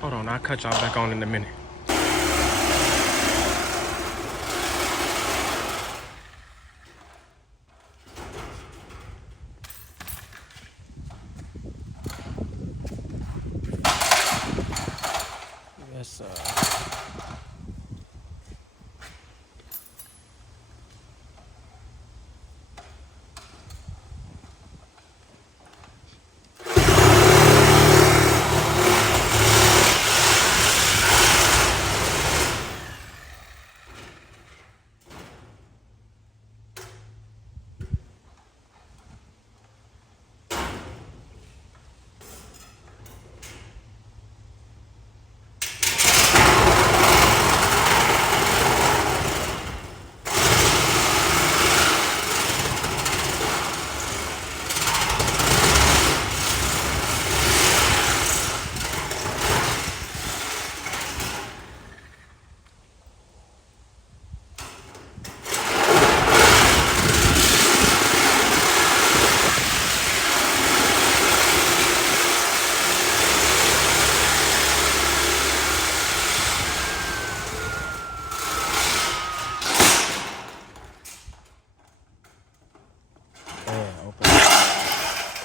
Hold on, I'll cut y'all back on in a minute. Yes, sir.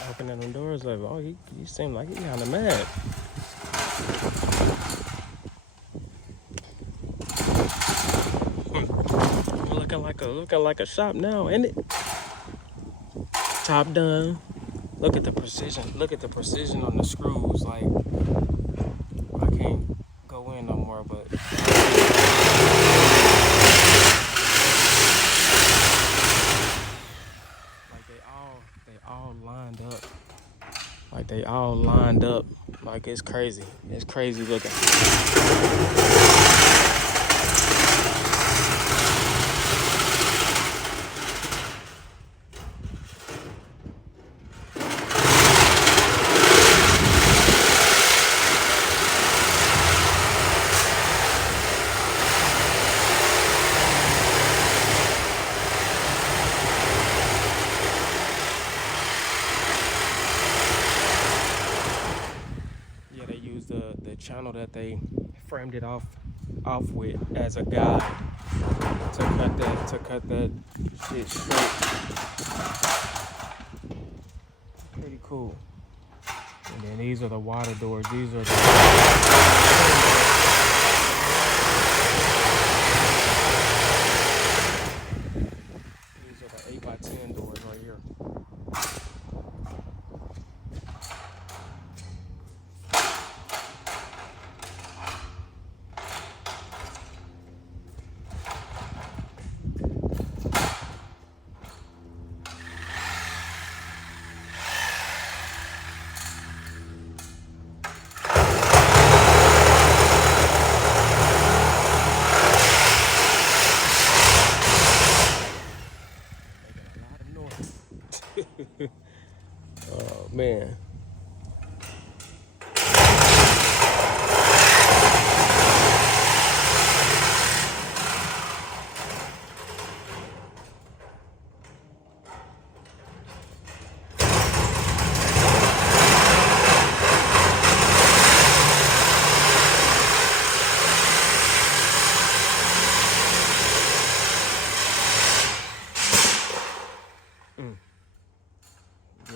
Opening them doors up. Oh, you seem like you kind of mad. Looking like a shop now, ain't it? Top done. Look at the precision. Look at the precision on the screws. Like I can't go in no more, but. They all lined up. Like it's crazy. It's crazy looking. what they framed it off with as a guide to cut that shit straight. Pretty cool. And then these are the water doors. These are the 8x10 doors right here. Oh man.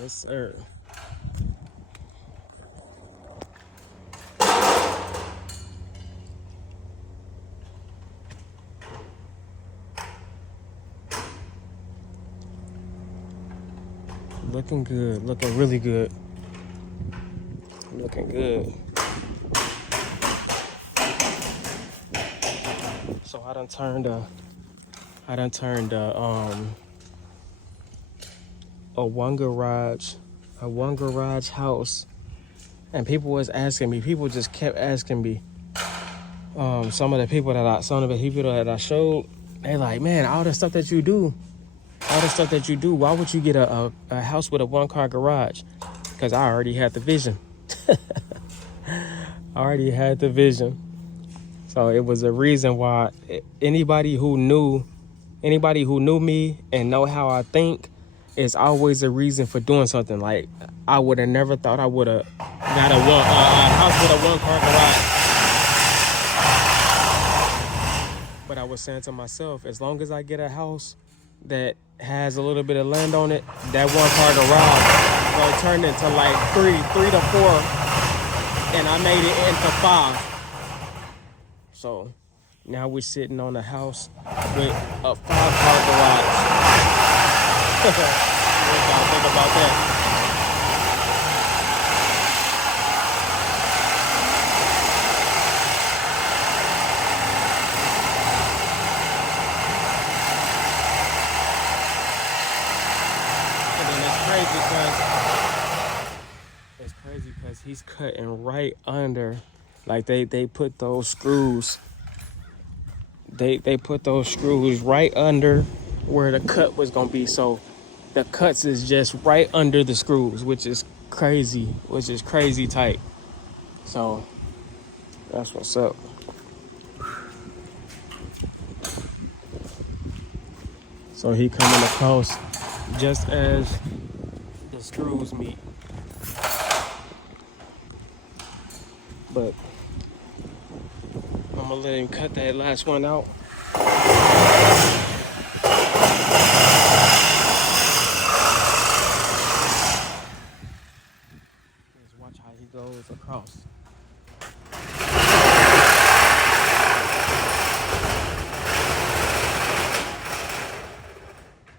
Yes, sir. Looking good, looking really good. Looking good. So I done turned a one garage house, and people just kept asking me, some of the people that I showed, they like, man, all the stuff that you do, why would you get a house with a 1-car garage? Because I already had the vision. So it was a reason why anybody who knew me and know how I think, is always a reason for doing something. Like, I would have never thought I would have got a house with a 1-car garage. But I was saying to myself, as long as I get a house that has a little bit of land on it, that 1-car garage will turn into like 3 to 4, and I made it into 5. So now we're sitting on a house with a 5-car garage. What y'all think about that? And then it's crazy because he's cutting right under, like they put those screws. They put those screws right under where the cut was gonna be. So the cuts is just right under the screws, which is crazy tight. So that's what's up. So he coming across just as the screws meet. But I'm gonna let him cut that last one out. Just watch how he goes across.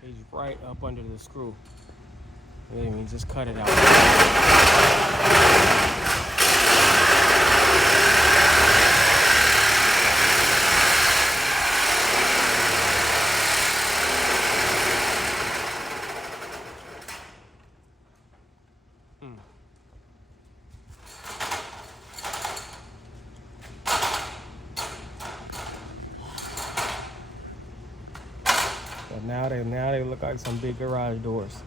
He's right up under the screw. I mean, just cut it out. But now they look like some big garage doors.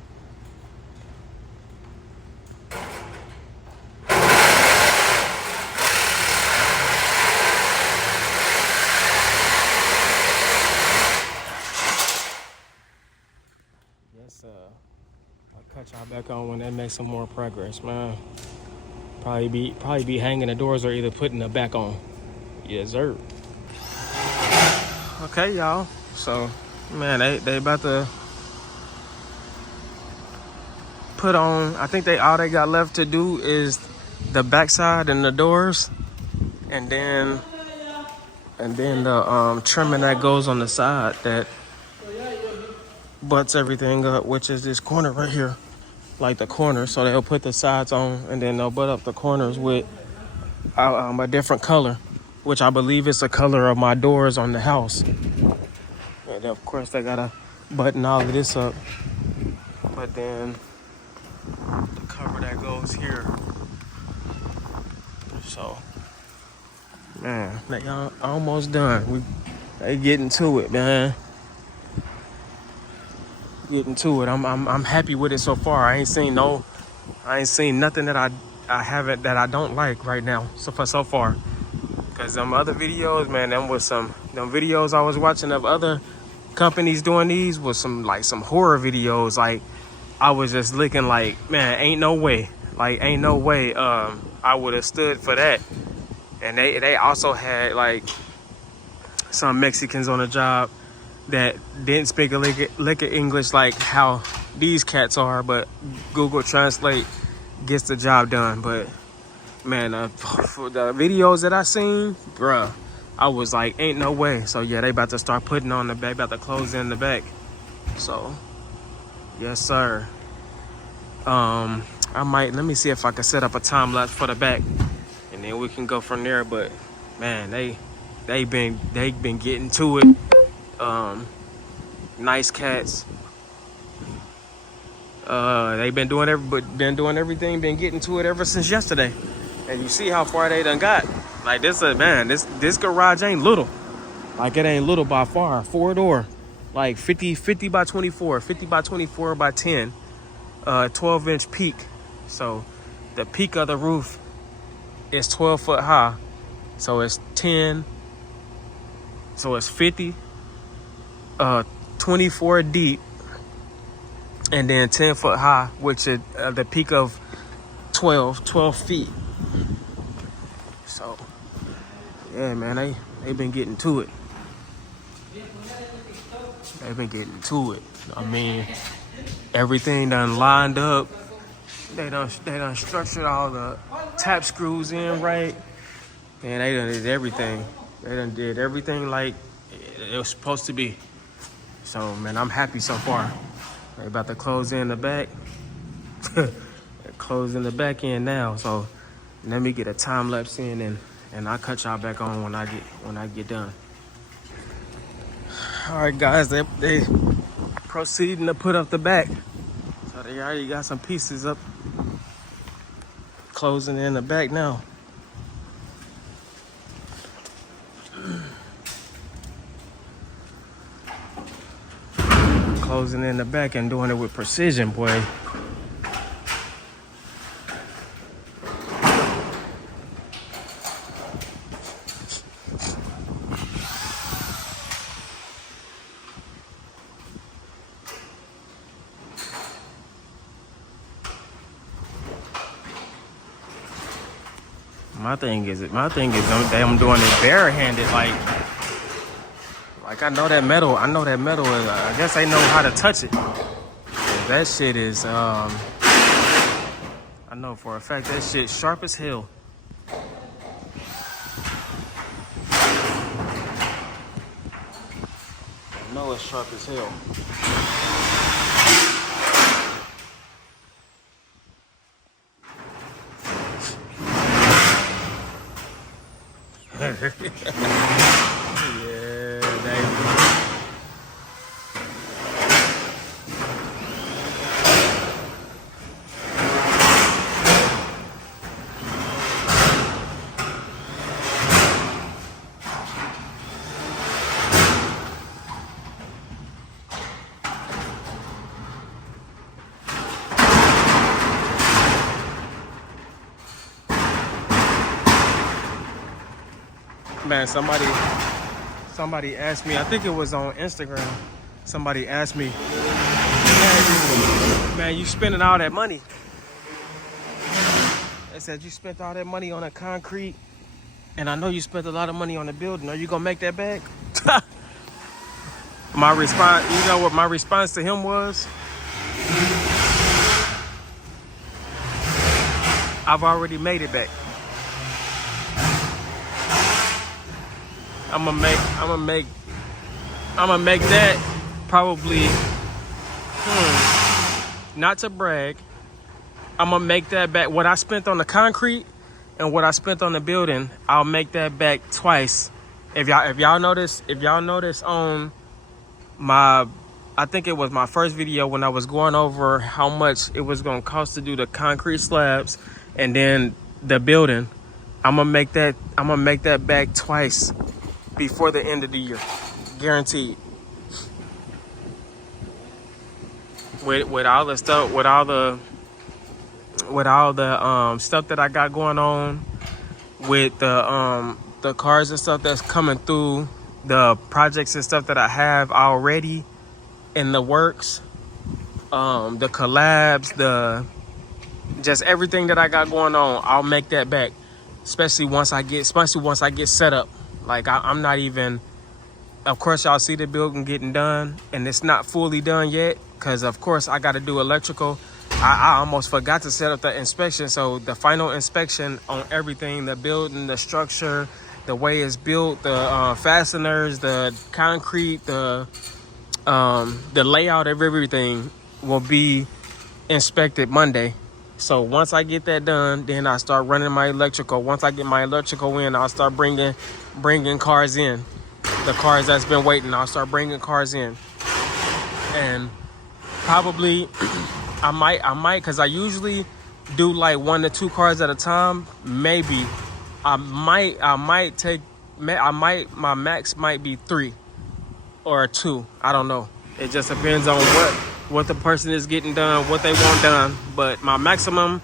Yes, I'll cut y'all back on when they make some more progress, man. Probably be hanging the doors or either putting them back on. Yes, sir. Okay, y'all. So, man, they about to put on. I think all they got left to do is the backside and the doors, and then the trimming that goes on the side that butts everything up, which is this corner right here, like the corner. So they'll put the sides on, and then they'll butt up the corners with a different color, which I believe is the color of my doors on the house. And of course they gotta button all of this up, but then the cover that goes here. So, man, they almost done. They getting to it, man. Getting to it. I'm happy with it so far. I ain't seen nothing that I haven't that I don't like right now so far. Cause them other videos, man, them videos I was watching of other companies doing these was some horror videos. Like I was just looking like, man, ain't no way I would have stood for that. And they also had like some Mexicans on the job that didn't speak a lick of English like how these cats are, but Google Translate gets the job done. But man, for the videos that I seen, bruh, I was like, ain't no way. So yeah, they about to start putting on the back, about to close in the back. So yes, sir. Let me see if I can set up a time lapse for the back, and then we can go from there. But man, they've been getting to it. Nice cats. They've been doing everything, been getting to it ever since yesterday. And you see how far they done got. Like this garage ain't little. Like it ain't little by far. 4-door, like 50 by 24, 50 by 24 by 10, 12-inch peak. So the peak of the roof is 12 foot high. So it's 10. So it's 50, 24 deep, and then 10 foot high, which is the peak of 12 feet. So yeah, man, they've been getting to it. They've been getting to it. I mean, everything done lined up. They done structured all the tap screws in right, and they done did everything. They done did everything like it was supposed to be. So man, I'm happy so far. They about to close in the back. They're closing the back end now. So let me get a time lapse in, and I'll cut y'all back on when I get done. All right, guys, they proceeding to put up the back. So they already got some pieces up, closing in the back now. Closing in the back and doing it with precision, boy. My thing is I'm doing it barehanded, like I know that metal is, I guess I know how to touch it. That shit is, I know for a fact that shit sharp as hell. I know it's sharp as hell. Yeah, baby. Man, somebody asked me, I think it was on Instagram, somebody asked me, man, you spending all that money. I said you spent all that money on the concrete, and I know you spent a lot of money on the building. Are you gonna make that back? My response, you know what my response to him was? I've already made it back. I'm gonna make that probably, not to brag, I'm gonna make that back. What I spent on the concrete and what I spent on the building, I'll make that back twice. If y'all notice on my, I think it was my first video when I was going over how much it was gonna cost to do the concrete slabs and then the building, I'm gonna make that back twice before the end of the year, guaranteed. With all the stuff, with all the stuff that I got going on, with the cars and stuff that's coming through, the projects and stuff that I have already in the works, the collabs, just everything that I got going on, I'll make that back. Especially once I get set up. Like I'm not even. Of course, y'all see the building getting done, and it's not fully done yet, because of course I got to do electrical. I almost forgot to set up the inspection, so the final inspection on everything, the building, the structure, the way it's built, the fasteners, the concrete, the layout of everything will be inspected Monday. So once I get that done, then I start running my electrical. Once I get my electrical in, I'll start bringing cars in. The cars that's been waiting, I'll start bringing cars in. And probably I might, because I usually do like 1 to 2 cars at a time. Maybe my max might be 3 or 2. I don't know. It just depends on what the person is getting done, what they want done. But my maximum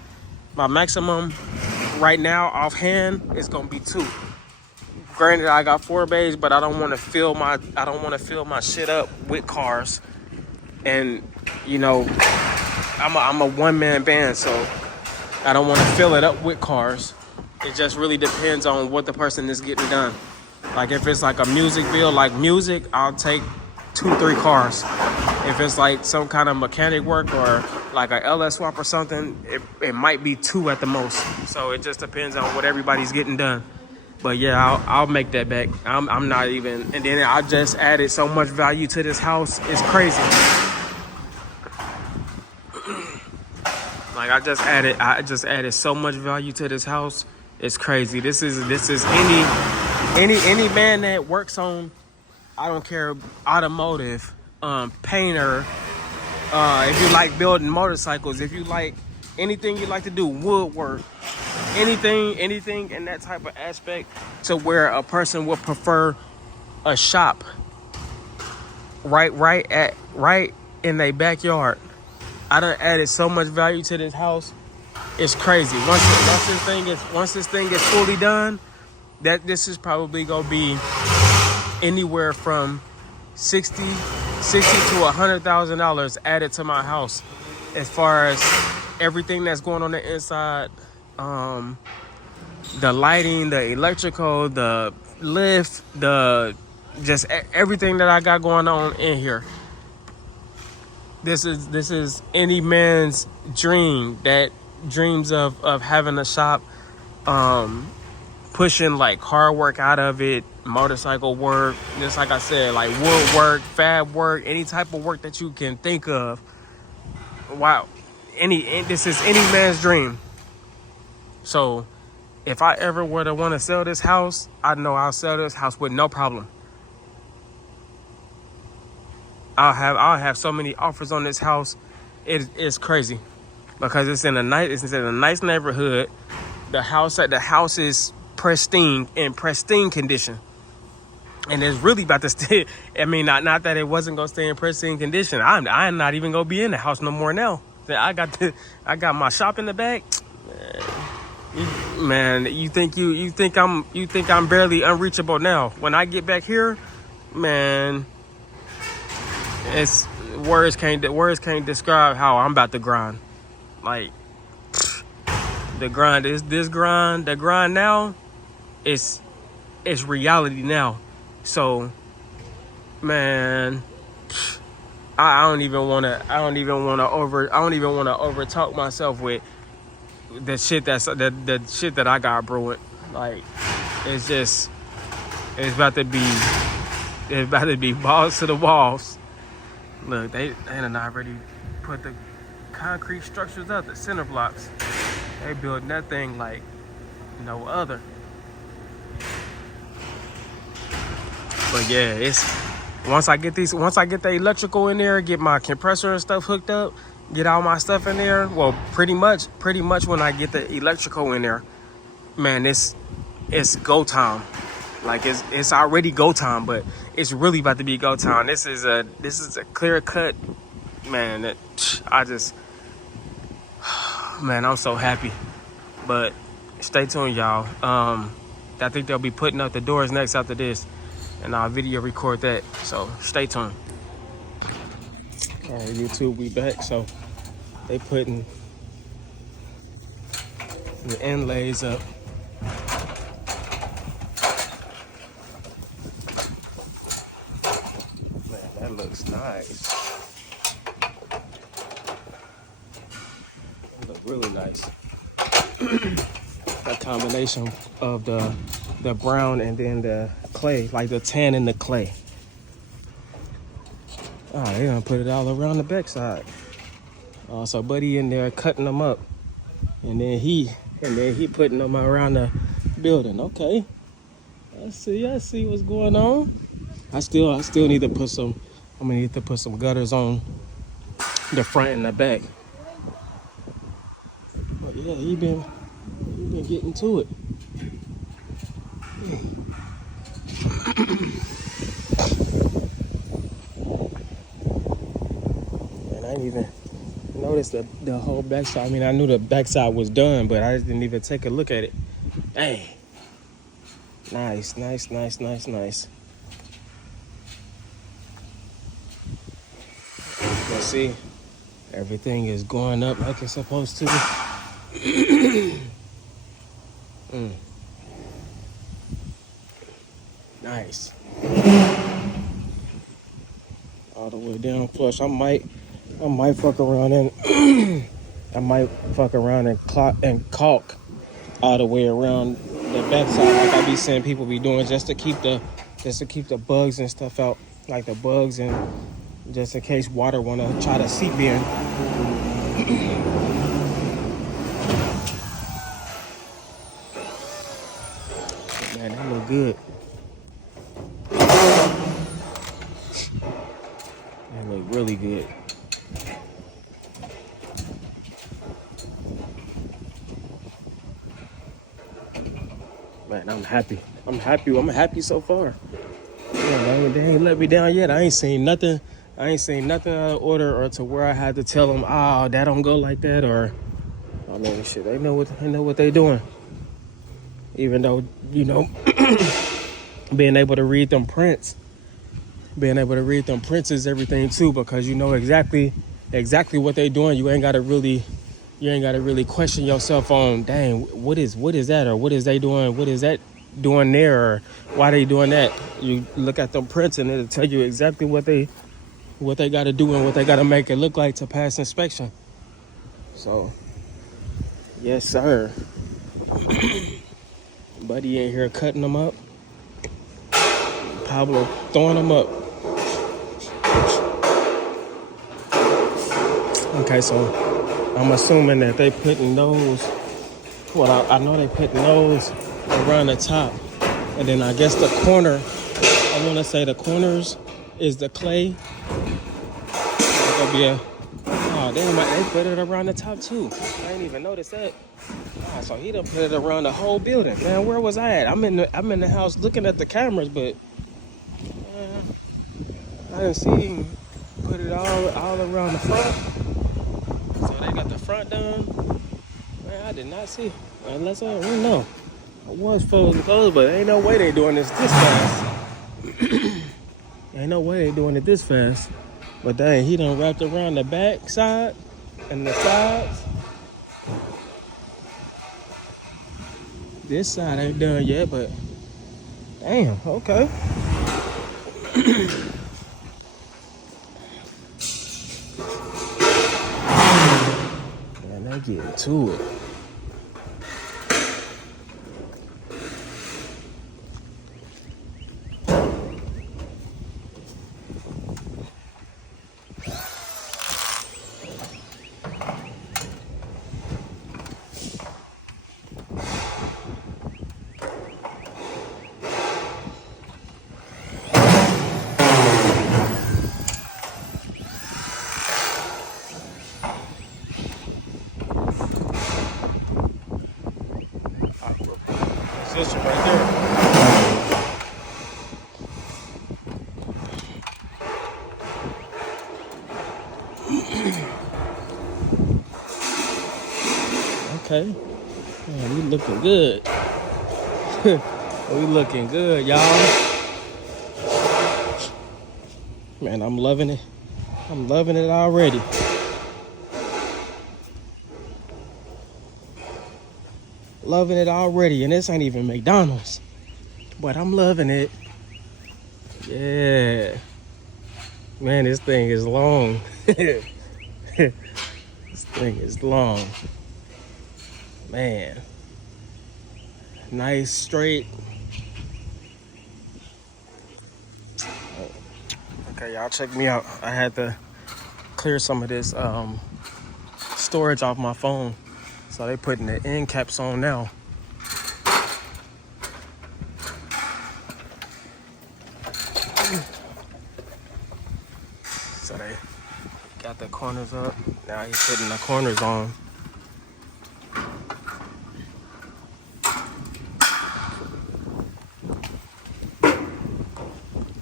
right now offhand is gonna be 2. Granted, I got 4 bays, but I don't want to fill my shit up with cars. And you know, I'm a one-man band, so I don't want to fill it up with cars. It just really depends on what the person is getting done. Like if it's like a music bill, like music, I'll take 2-3 cars. If it's like some kind of mechanic work or like a LS swap or something, it might be 2 at the most. So it just depends on what everybody's getting done. But yeah, I'll make that back. I'm not even, and then I just added so much value to this house. It's crazy. Like I just added so much value to this house. It's crazy. This is any man that works on, I don't care, automotive, painter, if you like building motorcycles, if you like anything you like to do, woodwork, anything in that type of aspect, to where a person would prefer a shop right in their backyard. I done added so much value to this house. It's crazy. Once this thing is fully done, that this is probably gonna be anywhere from $60,000 to $100,000 added to my house, as far as everything that's going on the inside, the lighting, the electrical, the lift, just everything that I got going on in here. This is any man's dream that dreams of having a shop, pushing like hard work out of it, motorcycle work, just like I said, like woodwork, fab work, any type of work that you can think of. Wow, this is any man's dream. So if I ever were to want to sell this house, I know I'll sell this house with no problem. I'll have so many offers on this house. It's crazy, because it's in a nice neighborhood. The house is pristine condition, and it's really about to stay. I mean, not that it wasn't gonna stay in pristine condition. I'm not even gonna be in the house no more now. I got my shop in the back. Man, you think I'm barely unreachable now? When I get back here, man, it's words can't describe how I'm about to grind. Like, The grind is this grind. The grind now, it's reality now. So, man, I don't even want to over talk myself with the shit the shit that I got brewing. Like, it's about to be balls to the walls. Look, they done already put the concrete structures up, the center blocks. They built that thing like no other. But yeah, it's once I get the electrical in there, get my compressor and stuff hooked up, get all my stuff in there. Well, pretty much when I get the electrical in there, man, it's go time. Like it's already go time, but it's really about to be go time. This is a clear cut, man. Man, I'm so happy. But stay tuned, y'all. I think they'll be putting up the doors next after this, and I'll video record that. So stay tuned. All right, YouTube, we back. So they putting the inlays up. Man, that looks nice. That looks really nice. That combination of the brown and then the clay, like the tan and the clay. Oh, they're gonna put it all around the backside. So Buddy in there cutting them up, and then he putting them around the building. Okay, I see what's going on. I still need to put some. I'm gonna need to put some gutters on the front and the back. But yeah, he been getting to it. And I didn't even notice the whole backside. I mean, I knew the backside was done, but I just didn't even take a look at it. Hey, nice. Let's see, everything is going up like it's supposed to. Nice. All the way down flush. I might fuck around and caulk all the way around the backside, like I be seeing people be doing, just to keep the bugs and stuff out, like the bugs, and just in case water wanna try to seep in. Man, that look good. That look really good. Man, I'm happy. I'm happy so far. Yeah, they ain't let me down yet. I ain't seen nothing out of order or to where I had to tell them, oh, that don't go like that, or I mean, shit, they know what they doing. Even though, being able to read them prints is everything too, because you know exactly what they doing. You ain't gotta really question yourself on, dang, what is that, or what is they doing? What is that doing there, or why they doing that? You look at them prints and it'll tell you exactly what they got to do and what they got to make it look like to pass inspection. So, yes, sir. Buddy in here cutting them up. Pablo throwing them up. Okay, so I'm assuming that they putting those. Well, I know they putting those around the top, and then I guess the corner. I want to say the corners is the clay. There'll be a. Oh damn! They put it around the top too. I didn't even notice that. Oh, so he done put it around the whole building. Man, where was I at? I'm in the house looking at the cameras, but I didn't see him put it all around the front. So they got the front done. Man, I did not see. Unless I don't know. I was supposed to close, but ain't no way they doing this fast. Ain't no way they doing it this fast. But dang, he done wrapped around the back side and the sides. This side ain't done yet, but damn, okay. Man, they getting to it. Sister right there. Okay. Man, we looking good. We looking good, y'all. Man, I'm loving it. I'm loving it already. Loving it already, and this ain't even McDonald's. But I'm loving it. Yeah. Man, this thing is long. This thing is long. Man. Nice, straight. Okay, y'all check me out. I had to clear some of this storage off my phone. So they putting the end caps on now. So they got the corners up. Now he's putting the corners on.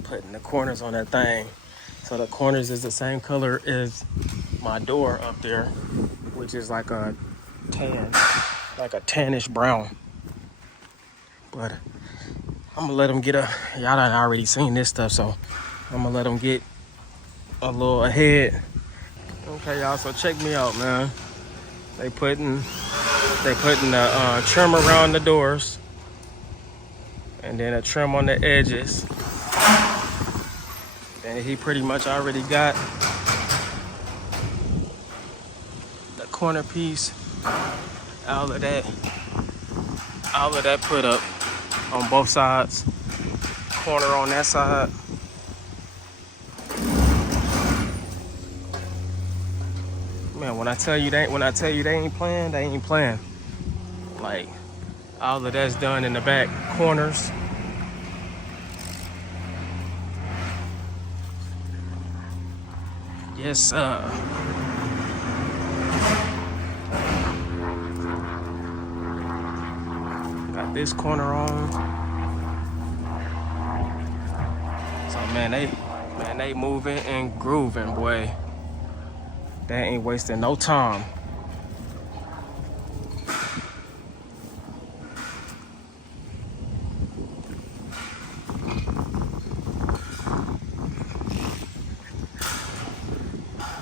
Putting the corners on that thing. So the corners is the same color as my door up there, which is like a tan, like a tannish brown. But I'm gonna let them get y'all done already seen this stuff, so I'm gonna let them get a little ahead. Okay, y'all, so check me out, man. They putting the trim around the doors, and then a trim on the edges. And he pretty much already got the corner piece, all of that put up on both sides. Corner on that side. Man, when I tell you they ain't playing, they ain't playing. Like, all of that's done in the back corners. Yes, sir. Got this corner on. So man, they moving and grooving, boy. They ain't wasting no time.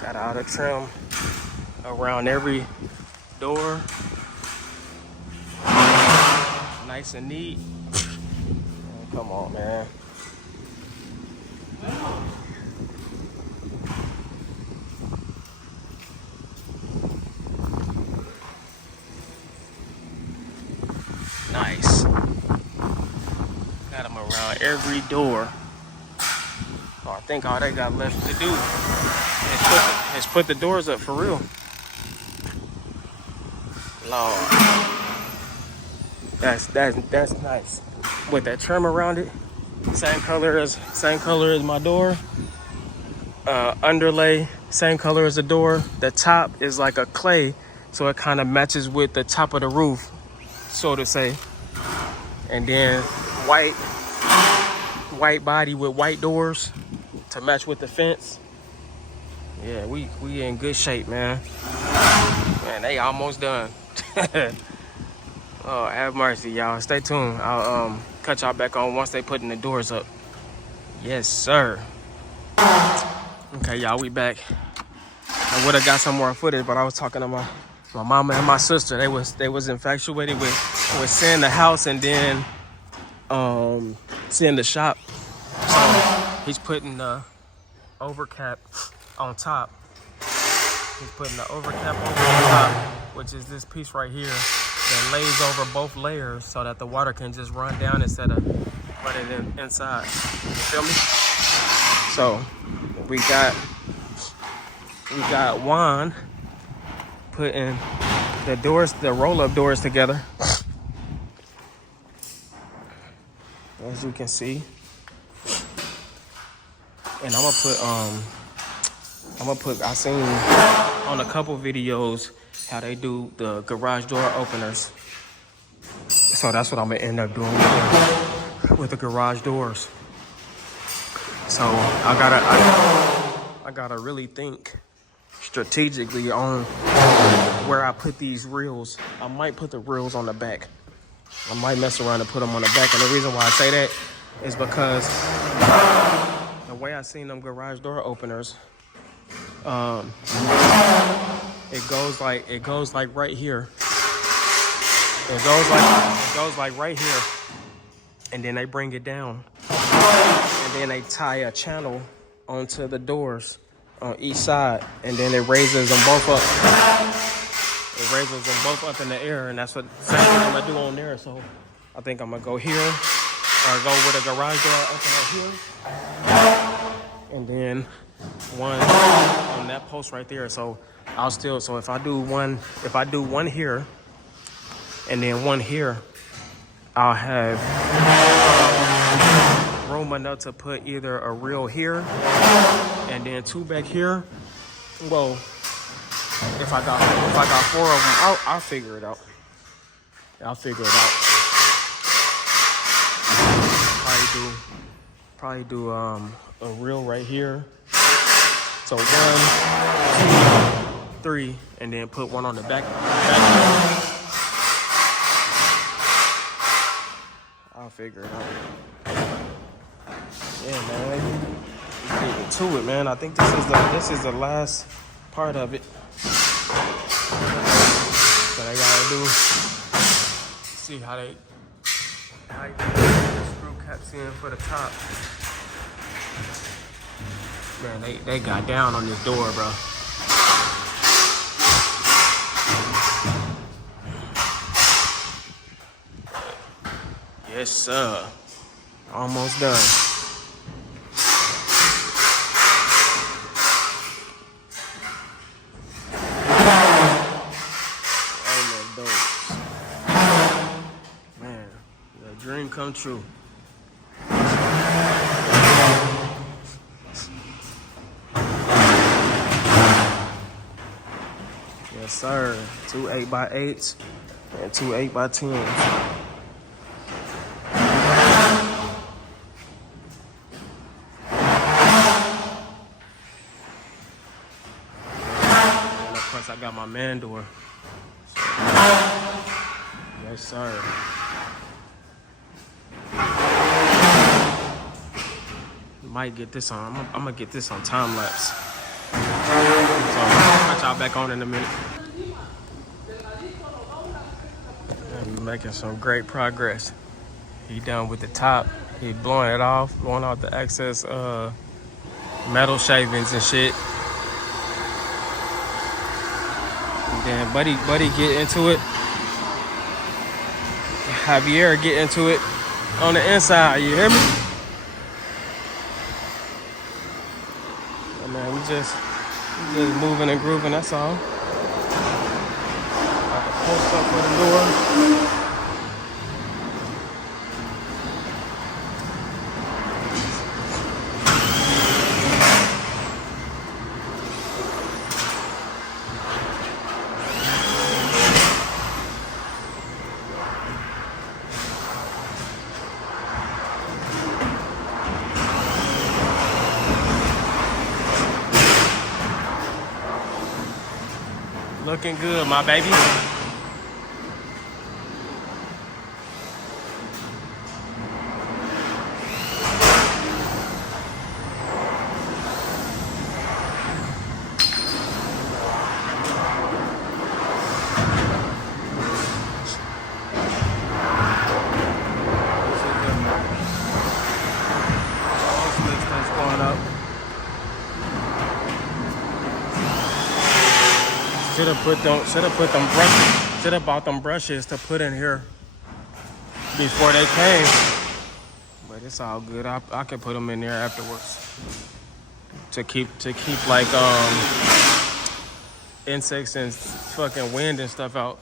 Got all the trim around every door. Nice and neat. Man, come on, man. Nice. Got them around every door. So I think all they got left to do is put the doors up for real. Lord. That's nice. With that trim around it, same color as my door. Underlay, same color as the door. The top is like a clay, so it kind of matches with the top of the roof, so to say. And then white body with white doors to match with the fence. Yeah, we in good shape, man. Man, they almost done. Oh, have mercy, y'all. Stay tuned. I'll cut y'all back on once they putting the doors up. Yes, sir. Okay, y'all, we back. I would have got some more footage, but I was talking to My mama and my sister, they was infatuated with seeing the house and then seeing the shop. So he's putting the overcap on top. He's putting the overcap over the top, which is this piece right here that lays over both layers so that the water can just run down instead of running inside. You feel me? So we got Juan putting the doors, the roll-up doors together. As you can see. And I seen on a couple videos how they do the garage door openers. So that's what I'm gonna end up doing with the garage doors. So I gotta really think strategically on where I put these reels. I might put the reels on the back. I might mess around and put them on the back. And the reason why I say that is because the way I seen them garage door openers, it goes like right here. It goes like right here, and then they bring it down, and then they tie a channel onto the doors on each side, and then it raises them both up. It raises them both up in the air, and that's what same thing I'm gonna do on there. So I think I'm gonna go here, or go with a garage door opener here, and then one on that post right there. So so if I do one here and then one here, I'll have room enough to put either a reel here and then two back here. Well, if I got 4 of them, I'll figure it out. Probably do a reel right here. So 1, 2, 3, and then put one on the back. I'll figure it out. Yeah, man. Let's get into it, man. I think this is the last part of it. That I gotta do. See how you get the screw caps in for the top. Man, they got down on this door, bro. Yes, sir. Almost done. Almost done. Man, the dream come true. Yes, sir. 2 8x8s and 2 8x10s. And of course, I got my man door. So, yes, sir. Might get this on. I'm gonna get this on time lapse. So I'll catch y'all back on in a minute. I'm making some great progress. He done with the top. He blowing off the excess metal shavings and shit. And then buddy get into it. Javier get into it on the inside. You hear me? Oh, man, we just moving and grooving. That's all. Post up for the door. Looking good, my baby. Should have put them brushes. Should have bought them brushes to put in here before they came. But it's all good. I can put them in there afterwards to keep like insects and fucking wind and stuff out.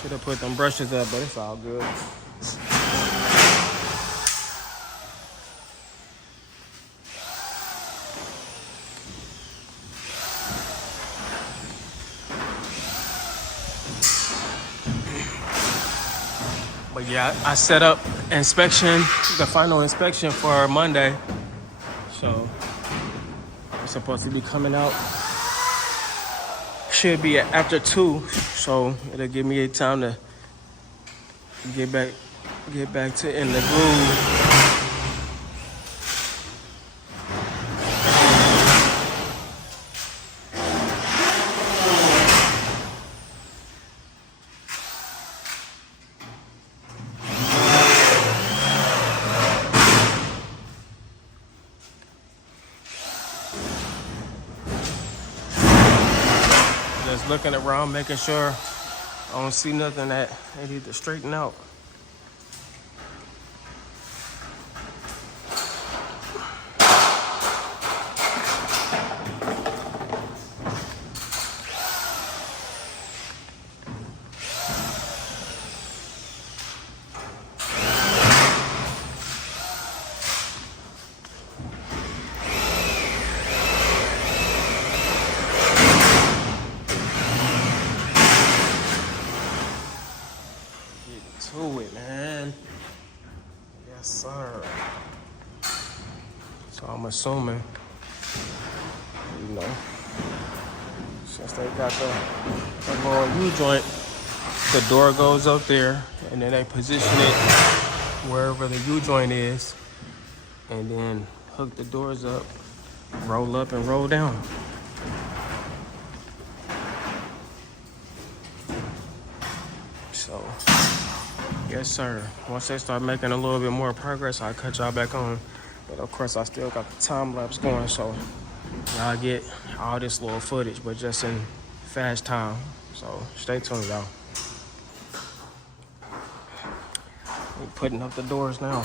Should have put them brushes up, but it's all good. But yeah, I set up inspection, the final inspection for Monday. So it's supposed to be coming out. Should be after 2, so it'll give me time to get back to in the groove. Just looking around, making sure I don't see nothing that I need to straighten out. To it, man. Yes, sir. So I'm assuming, you know, since they got the little U-joint, the door goes up there, and then they position it wherever the U-joint is, and then hook the doors up, roll up and roll down. So, yes, sir. Once they start making a little bit more progress, I'll cut y'all back on. But of course, I still got the time lapse going, so y'all get all this little footage, but just in fast time. So stay tuned, y'all. We're putting up the doors now.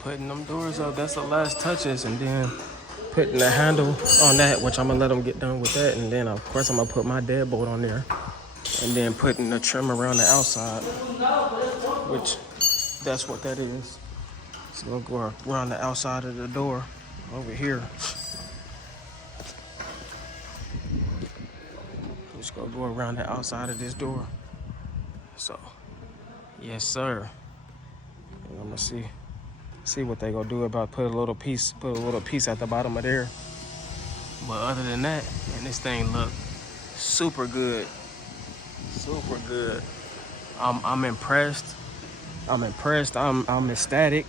Putting them doors up, that's the last touches, and then putting the handle on that, which I'm gonna let them get done with that, and then of course I'm gonna put my deadbolt on there, and then putting the trim around the outside, which that's what that is. So we'll go around the outside of the door over here. Just gonna go around the outside of this door. So, yes sir. And I'm gonna see what they gonna do about put a little piece at the bottom of there. But other than that, man, this thing look super good. Super good. I'm impressed. I'm ecstatic.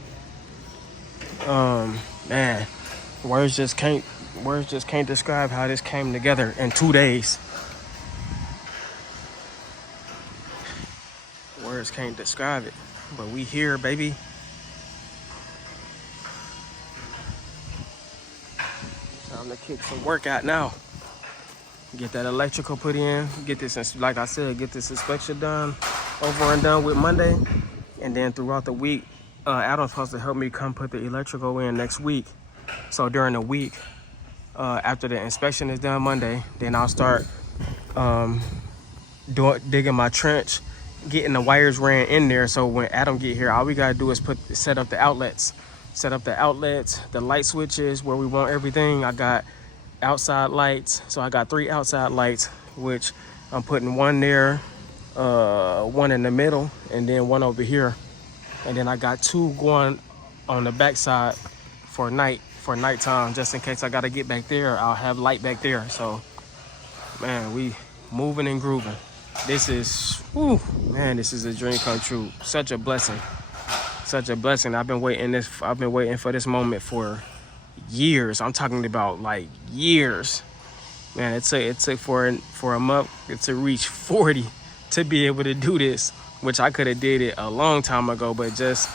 Man, words just can't describe how this came together in 2 days. Words can't describe it, but we here, baby. Time to kick some work out now. Get that electrical put in. Get this, like I said, get this inspection done, over and done with Monday, and then throughout the week, Adam's supposed to help me come put the electrical in next week. So during the week, after the inspection is done Monday, then I'll start digging my trench, getting the wires ran in there. So when Adam get here, all we gotta do is set up the outlets, the light switches where we want everything. I got outside lights, so I got 3 outside lights, which I'm putting one there, one in the middle, and then one over here. And then I got 2 going on the backside for nighttime, just in case I gotta get back there. I'll have light back there. So, man, we moving and grooving. This is, man, this is a dream come true. Such a blessing. Such a blessing. I've been waiting for this moment for years. I'm talking about like years. Man, it took for a month to reach 40 to be able to do this, which I could have did it a long time ago, but just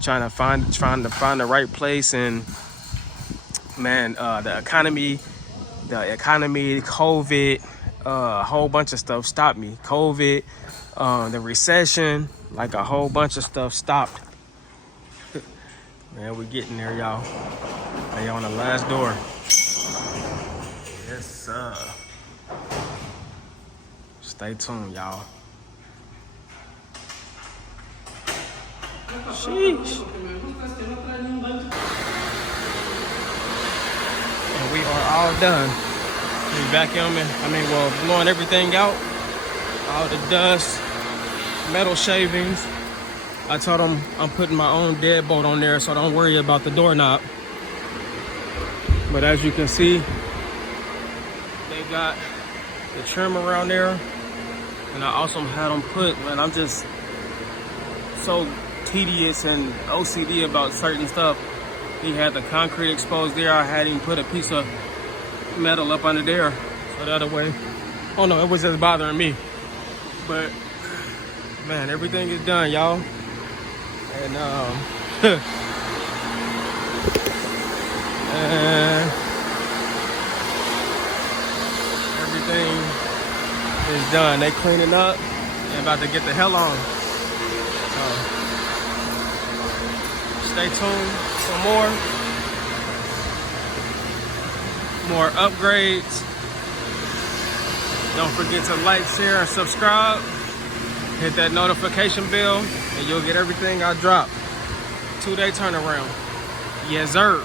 trying to find the right place. And man, the economy, COVID, a whole bunch of stuff stopped me. COVID, the recession, like a whole bunch of stuff stopped. Man, we're getting there, y'all. They on the last door. Yes, sir. Stay tuned, y'all. Sheesh. And we are all done. We vacuuming, blowing everything out. All the dust, metal shavings. I told them I'm putting my own deadbolt on there, so don't worry about the doorknob. But as you can see, they got the trim around there. And I also had them put, man, I'm just so tedious and OCD about certain stuff. He had the concrete exposed there. I had him put a piece of metal up under there, so the other way. Oh no, it was just bothering me. But man, everything is done, y'all. And and everything is done. They cleaning up and about to get the hell on. So stay tuned for more upgrades. Don't forget to like, share, and subscribe. Hit that notification bell and you'll get everything I drop. 2-day turnaround. Yes, sir.